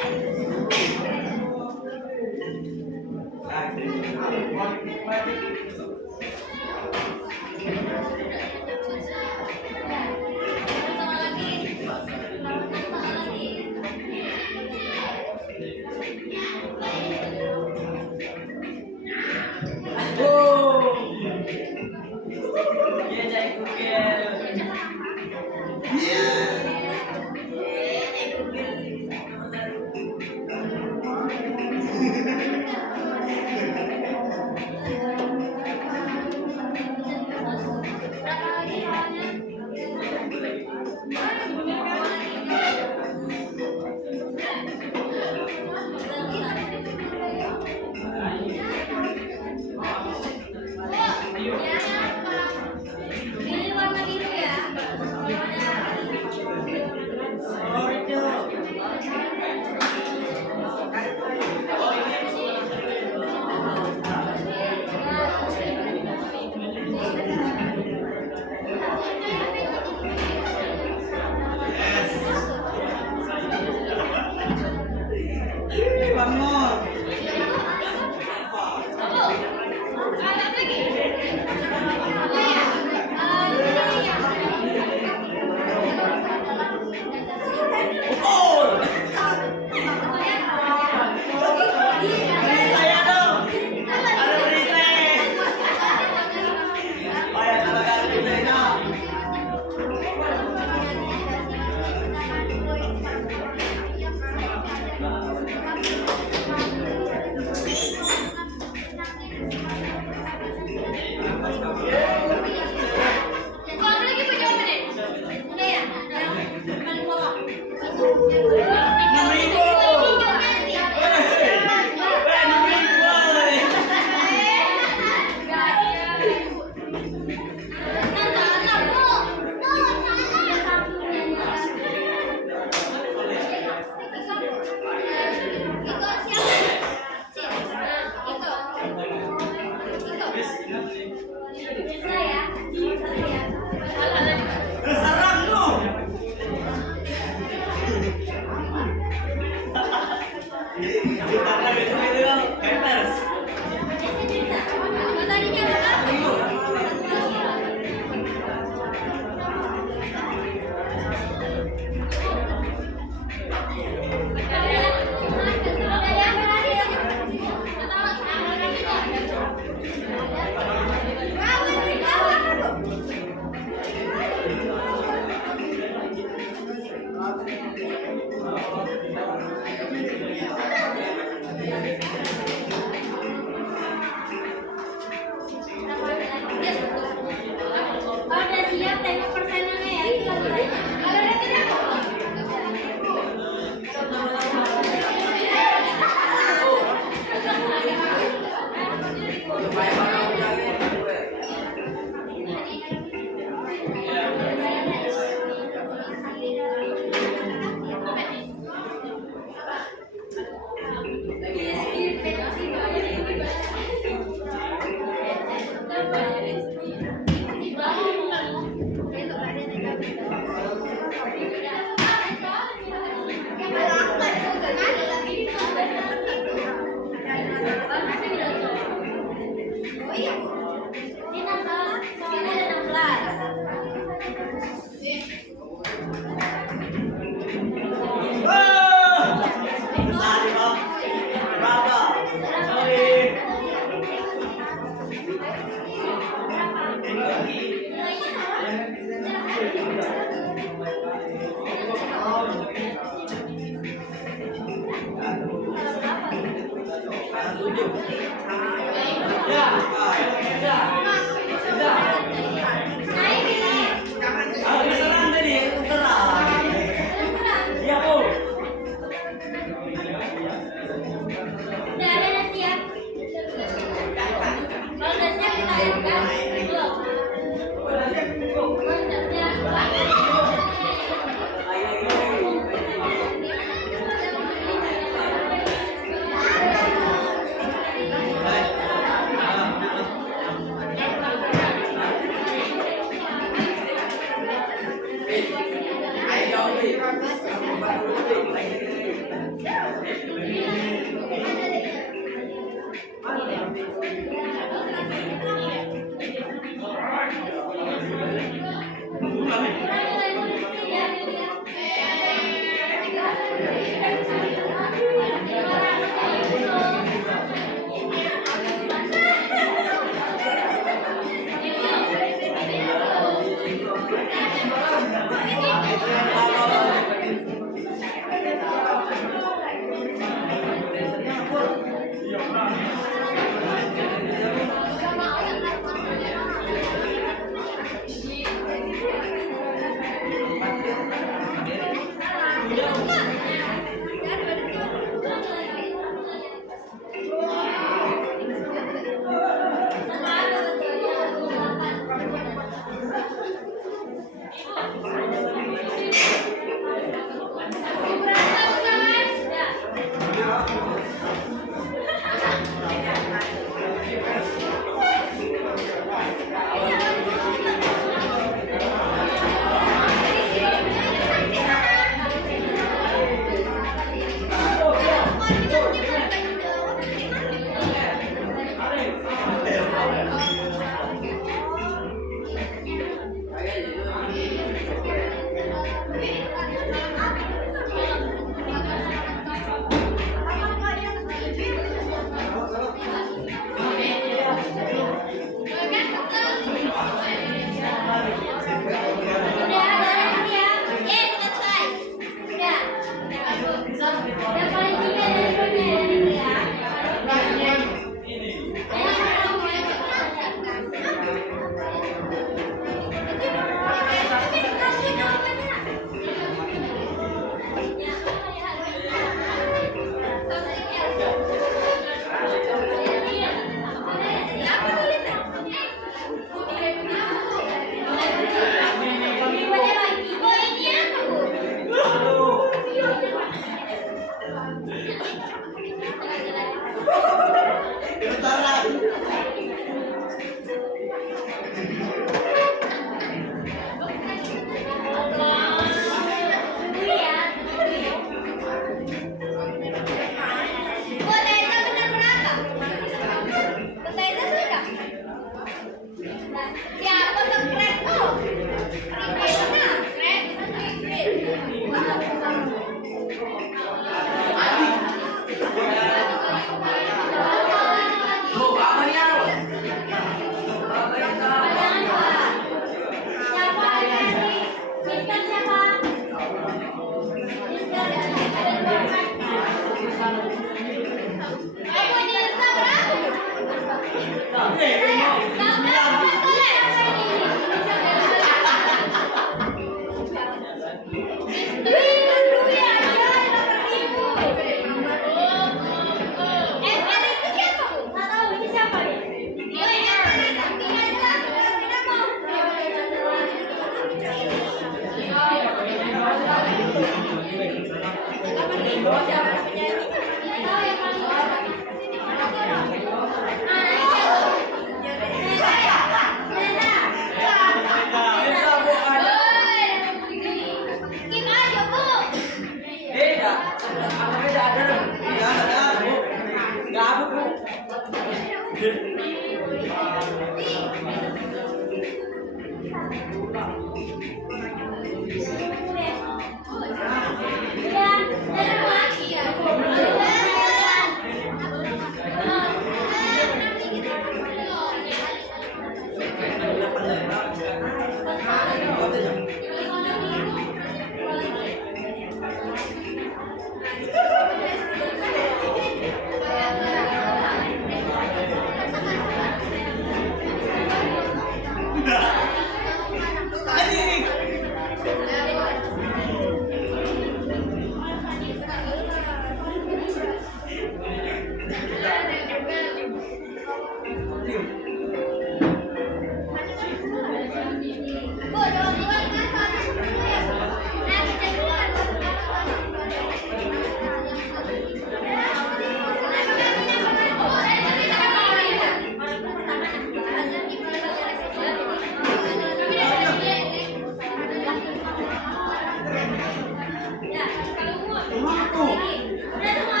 Udah semua.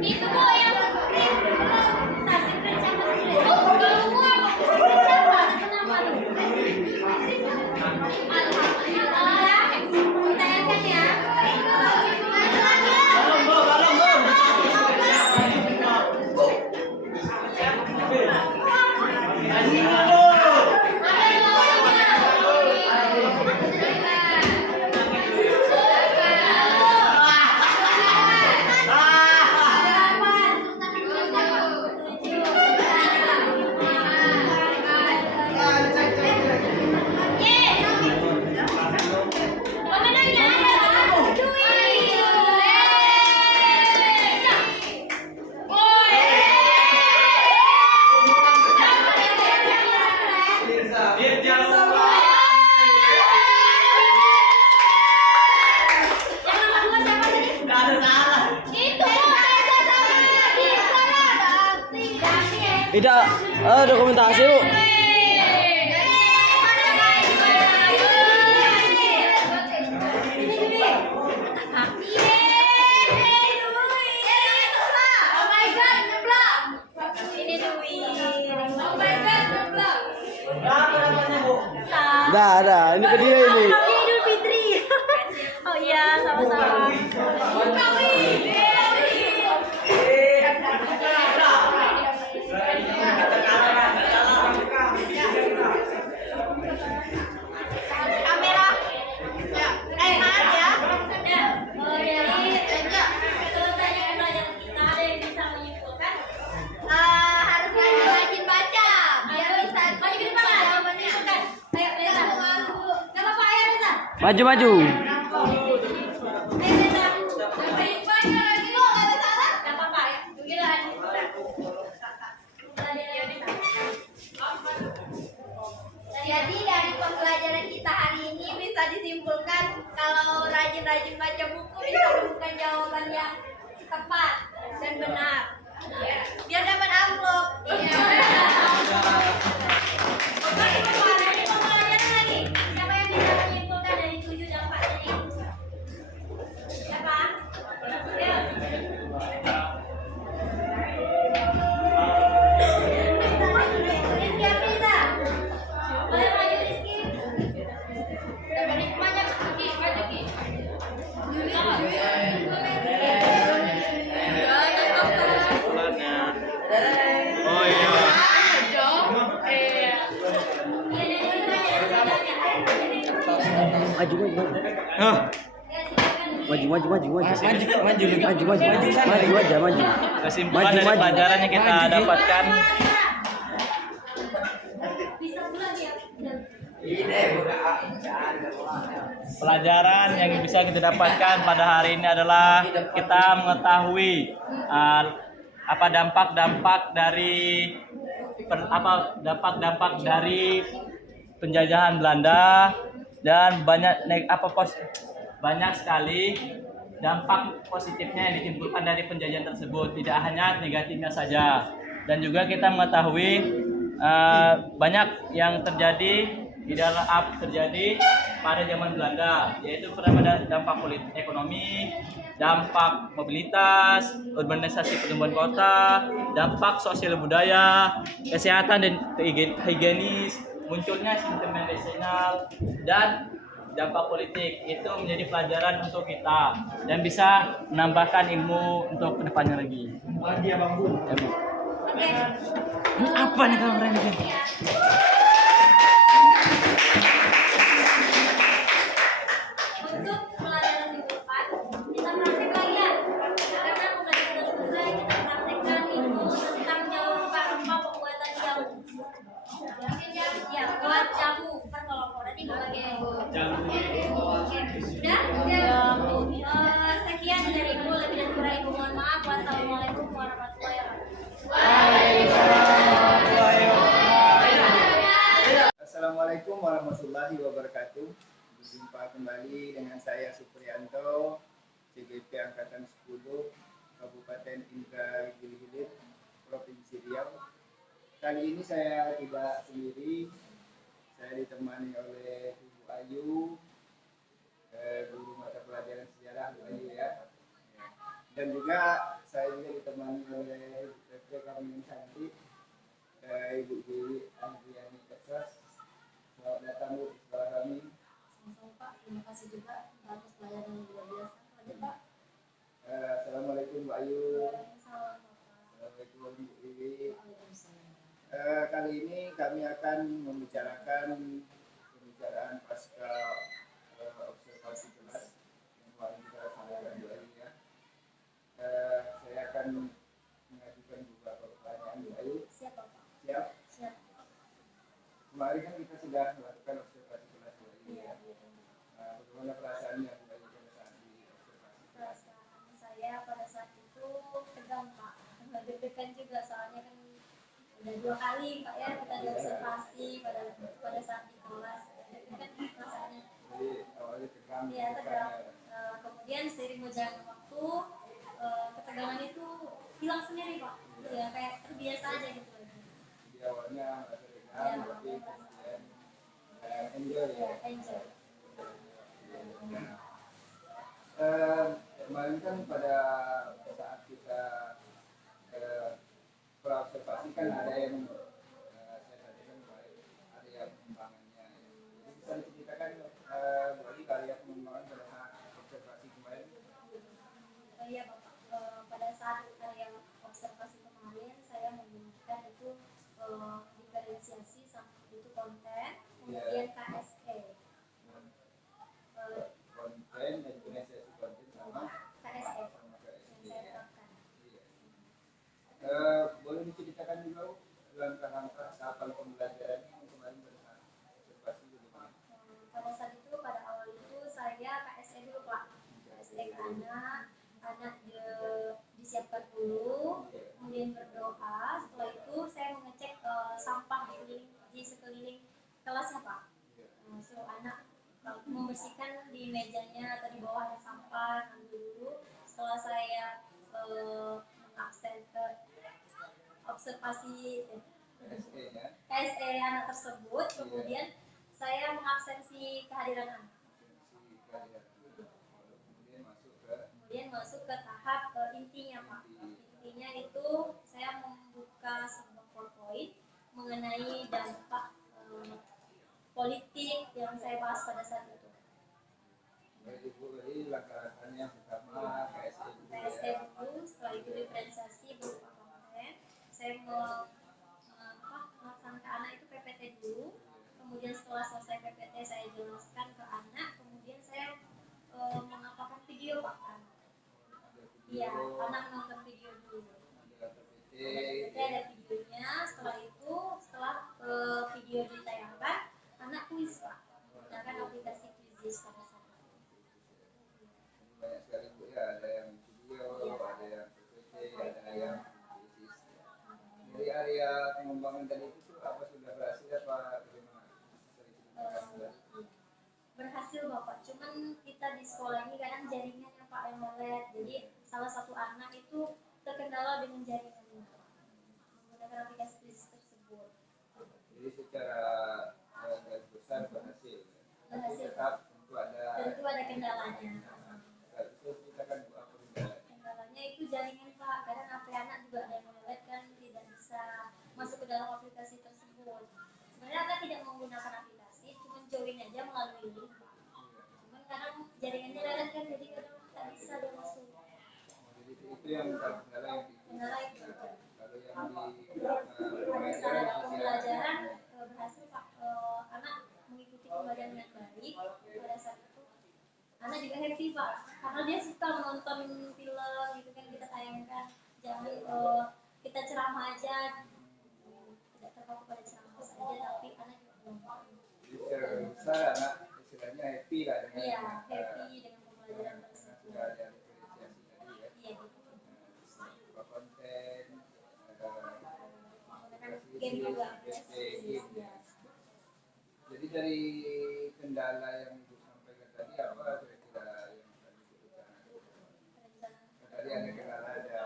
Itu kok yang skrip. Bentar, skrip siapa skrip? Semua skrip siapa? Kenapa tuh? Alhamdulillah. Ditanyakan ya. Pemenangnya adalah yang nomor 2 siapa tadi? Nggak ada salah. Itu ada sama lagi. Sana ada arti. Tidak, dokumentasi bu. Nggak ada, ini ke dia ini. Happy Idul Fitri. Oh iya, sama-sama. Kamera. Maaf ya. Oh, jadi selesainya pelajaran kita ada yang bisa menyimpulkan. Harus rajin baca biar bisa maju ke depan lah. Menyimpulkan. Ayo Reza. Gak apa-apa ya Reza. Maju maju. Ayo Reza. Banyak lagi lo gak ada salah. Gak apa-apa ya. Giliran. Jadi dari pembelajaran kita hari ini bisa disimpulkan kalau rajin-rajin baca buku bisa menemukan jawaban yang tepat dan benar. Biar dapat amplop. Iya. Oke, ini pembelajaran lagi. Siapa yang bisa menyimpulkan dari 7 dan 4 tadi? Siapa? Ayo. Rizky Afriza. Boleh maju Rizky? Banyak Ki, maju Ki. Oh iya. Maju maju. Maju maju maju maju. Maju maju maju aja maju. Kesimpulan Maju, dari maju. pelajaran yang kita dapatkan, Bisa pulang ya. pelajaran yang bisa kita dapatkan pada hari ini adalah kita mengetahui apa dampak-dampak dari dampak-dampak dari penjajahan Belanda dan banyak sekali dampak positifnya yang ditimbulkan dari penjajahan tersebut, tidak hanya negatifnya saja. Dan juga kita mengetahui banyak yang terjadi pada zaman Belanda, yaitu pertama dampak ekonomi, dampak mobilitas, urbanisasi pertumbuhan kota, dampak sosial budaya, kesehatan dan higienis, munculnya sistem medicinal, dan dampak politik. Itu menjadi pelajaran untuk kita dan bisa menambahkan ilmu untuk kedepannya lagi. Ya, Bu. Oke. Ini apa nih kamera ini? Untuk pelajaran minggu depan kita praktek lagi ya, karena pembelajaran sudah selesai. Kita praktekkan itu tentang jamu rempah-rempah pembuatan jamu. Ya, buat jamu. Kan kalau nanti pakai jamu. Sekian dari Ibu, lebih dan kurang Ibu mohon maaf. Wassalamualaikum warahmatullahi wabarakatuh. Assalamualaikum warahmatullahi wabarakatuh. Berjumpa kembali dengan saya Supriyanto, CGP Angkatan 10, Kabupaten Indragiri Hilir, Provinsi Riau. Kali ini saya tidak sendiri, saya ditemani oleh Ibu Ayu, guru mata pelajaran Dan juga saya juga ditemani oleh VP kami yang cantik, Ibu Dewi Andriani Kesas. Selamat datang Bu di sekolah kami. Sama-sama Pak, terima kasih juga atas pelayanan yang luar biasa. Lanjut Pak. Assalamualaikum Mbak Ayu. Waalaikumsalam, Bapak. Assalamualaikum Bu Dewi. Waalaikumsalam. Kali ini kami akan membicarakan pembicaraan pasca observasi kelas yang kemarin kita laksanakan 2 hari ya. Saya akan mengajukan beberapa pertanyaan Bu Ayu. Siap Pak. Siap? Siap. Kemarin kan kita sudah melakukan observasi kelas 2 hari Iya, ya. iya. Bagaimana perasaannya Bu Ayu pada saat di observasi kelas? Perasaan saya pada saat itu tegang Pak. Deg-degan juga soalnya kan udah 2 kali Pak ya kita diobservasi pada saat di kelas. Deg-degan perasaannya. Jadi awalnya tegang. Iya tegang. Kemudian seiring berjalannya waktu ketegangan itu hilang sendiri Pak. Ya kayak terbiasa aja gitu. Di awalnya merasa tegang, Iya, tapi kemudian enjoy ya. ya enjoy. Kemarin kan pada saat kita praobservasi kan ada yang saya tadi kan kemarin ada yang pengembangannya ya. Jadi bisa diceritakan bagi karya pengembangan pada saat observasi kemarin. Iya Bapak, pada saat karya observasi kemarin saya menggunakan itu diferensiasi sama itu konten, kemudian KSE. Konten dan diferensiasi konten sama KSE yang KSD saya ya. terapkan. Iya. Boleh diceritakan juga Bu, langkah-langkah tahapan pembelajaran yang kemarin pada saat observasi bagaimana? Pada saat itu, pada awal itu saya KSE dulu Pak. KSE ke anak disiapkan dulu, kemudian berdoa. Setelah itu saya mengecek sampah di sekeliling kelasnya Pak. Suruh anak membersihkan di mejanya atau di bawah ada sampah, ambil dulu. Setelah saya observasi KSD ya. KSE anak tersebut, kemudian saya mengabsensi kehadiran anak. Kemudian masuk ke tahap intinya Pak. Intinya itu saya membuka sebuah PowerPoint mengenai dampak politik yang saya bahas pada saat itu. Baik Ibu, jadi langkah-langkahnya pertama KSD dulu KSE ya. dulu, setelah itu diferensiasi berupa konten. Saya melaksanakan ke anak itu PPT dulu. Kemudian setelah selesai PPT saya jelaskan ke anak. Kemudian saya mengapakan video Pak. Iya, anak nonton video dulu. Ada PPT, PPT ada videonya. Setelah itu, setelah video ditayangkan, anak kuis Pak. Menggunakan aplikasi Quizizz pada saat itu. banyak sekali Bu ya, ada yang video, ada yang PPT, ada yang tesis. Dari area pengembangan tadi itu apa sudah berhasil apa bagaimana? Bisa diceritakan kembali. Berhasil Bapak, cuman kita di sekolah ini kadang jaringannya Pak yang melet. Jadi salah satu anak itu terkendala dengan jaringannya menggunakan aplikasi Quizizz tersebut. Jadi secara garis besar berhasil. Tapi Berhasil. tetap tentu ada. Tentu ada kendalanya. Bisa ceritakan Bu apa kendalanya? Kendalanya itu jaringan Pak. Kadang HP anak juga ada yang melet kan tidak bisa masuk ke dalam aplikasi tersebut. Sebenarnya anak tidak menggunakan aplikasi, cuma join aja melalui link Pak. Cuman kadang jaringannya lelet kan, jadi kadang tak bisa dia masuk. Jadi itu yang kendala yang di. Kendala itu. Kalau yang di Pada saat pembelajaran berhasil Pak. Anak mengikuti pembelajaran dengan baik. Pada saat itu anak juga happy Pak, karena dia suka menonton film gitu kan kita tayangkan. Jangan kita ceramah aja, tidak terpaku pada ceramah saja, tapi anak juga menonton. Jadi secara besar anak istilahnya happy lah dengan Iya, happy dengan pembelajaran tersebut. sudah ada diferensiasi tadi ya. Iya gitu. Berupa konten, Menggunakan game juga. game ya. Jadi dari kendala yang Ibu sampaikan tadi apa kira-kira yang tadi dibutuhkan? Tadi ada kendala ada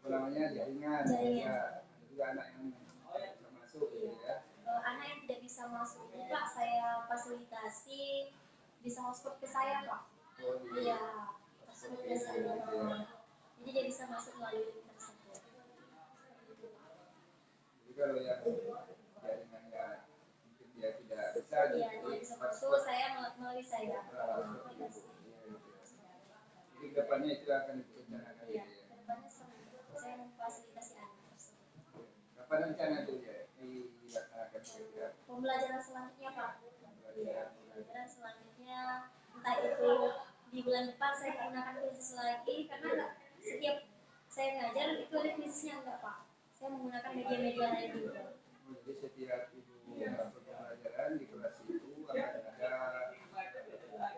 apa namanya jaringan, ada juga anak yang bisa masuk gitu ya. Anak yang tidak bisa masuk ini Pak, saya fasilitasi bisa hotspot ke saya Pak. Oh, Iya, sudah sadar. Jadi dia bisa masuk melalui link tersebut. Jadi kalau yang jaringannya mungkin dia tidak bisa, Iya, dia bisa masuk, saya melalui saya. Jadi kedepannya itu akan direncanakan. Iya, kedepannya saya memfasilitasi anak tersebut. Kapan rencana itu ya dilaksanakan kira-kira? Pembelajaran selanjutnya Pak. Iya, pembelajaran selanjutnya entah itu di bulan depan saya gunakan krisis lagi karena setiap saya ngajar itu ada krisisnya enggak Pak. Saya menggunakan media-media lain juga. Jadi setiap ibu melakukan pembelajaran di kelas itu akan ada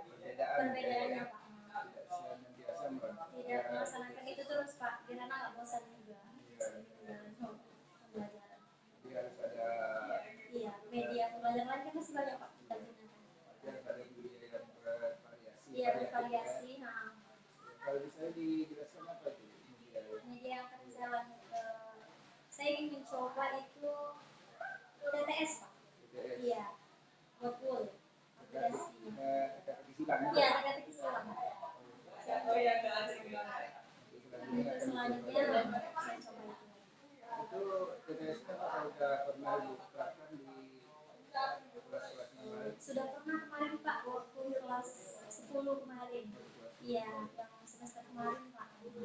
perbedaan. Perbedaannya Pak. Tidak senantiasa Tidak melaksanakan itu terus Pak, karena nggak bosan juga. Pembelajaran. Jadi harus ada Media pembelajaran lain kan masih banyak Pak kita gunakan. harus ada media yang bervariasi. Iya, bervariasi. Nah, Kalau bisa dijelaskan apa itu media yang akan saya lakukan, saya ingin mencoba itu TTS Pak. TTS. Iya, betul. Aplikasi. Teka-teki silang. Iya, teka-teki silang. Untuk selanjutnya saya coba itu. Itu TTS kan kalau sudah pernah diterapkan di kelas-kelas yang lain. Sudah pernah kemarin Pak waktu kelas 10 kemarin. Iya, yang semester kemarin Pak. Jadi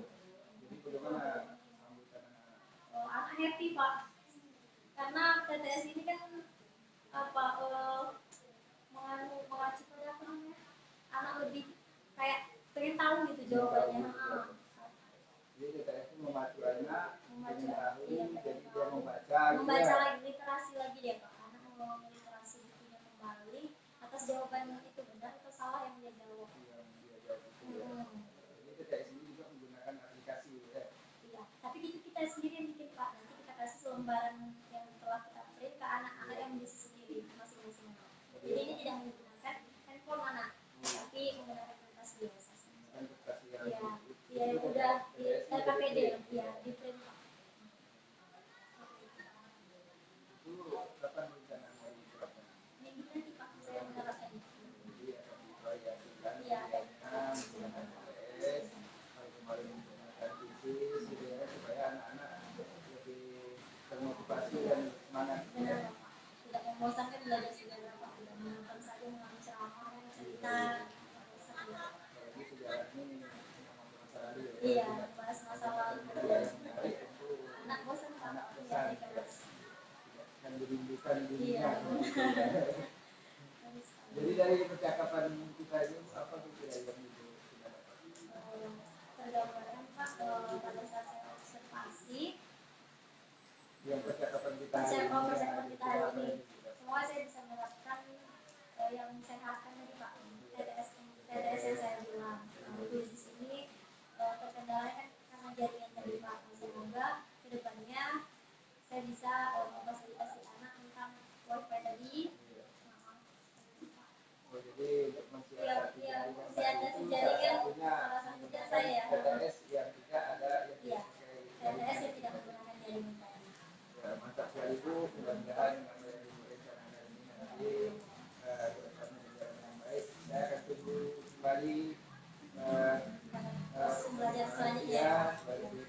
bagaimana sambutan anak-anak? Anak happy Pak. Karena TTS ini kan mengacu pada apa namanya? Anak lebih kayak pengen tahu gitu jawabannya. Jadi TTS itu memacu anak, ingin tahu, Iya, jadi dia membaca. membaca lagi literasi lagi dia Pak. Anak mau literasi bukunya kembali atas jawaban itu benar atau salah yang dia jawab. Yang dia jawab itu ya. Jadi TTS ini juga menggunakan aplikasi ya. Iya, tapi itu kita sendiri yang bikin Pak. Nanti kita kasih selembaran yang telah kita print ke anak-anak yang bisa sendiri masing-masing. Jadi ini tidak menggunakan handphone anak, tapi menggunakan kertas biasa. Menggunakan kertas yang Iya, yang udah di KPD, ya di print Pak. itu kapan rencana mau diterapkan? Minggu nanti Pak, saya menerapkan itu. Jadi akan divariasikan Iya. pilihannya menggunakan TTS. Kalau kemarin menggunakan krisis, gitu ya, supaya anak-anak lebih termotivasi dan semangat. Benar Pak. Tidak membosankan belajar sejarah Pak. Tidak menonton saja mengalami ceramah dan cerita. Apalagi sejarah ini masa lalu ya. Iya, bahas masa lalu. Yang menarik tentu Anak bosan Pak. anak Iya, pesan di kelas. akan dirindukan dunia. Iya. Jadi dari percakapan kita ini apa kira-kira yang itu kita dapat? Tergambarkan Pak pada saat saya observasi Yang percakapan kita percakapan kita hari ini semua saya bisa menerapkan yang saya harapkan tadi Pak, TTS yang saya bilang. Tulis di sini terkendala kan karena jaringan tadi Pak. Semoga kedepannya saya bisa memfasilitasi anak tentang wifi tadi. Oh, jadi untuk mensiasati Iya, jaringan jaringan salah salah satunya satunya saya. TTS yang tidak ada yang Iya, dipakai TTS yang tidak menggunakan jaringan tadi. ya, mantap sekali Bu, mudah-mudahan apa yang direncanakan ini nanti kedepannya berjalan dengan baik. Saya akan tunggu kembali Terus belajar selanjutnya. ya, sebagai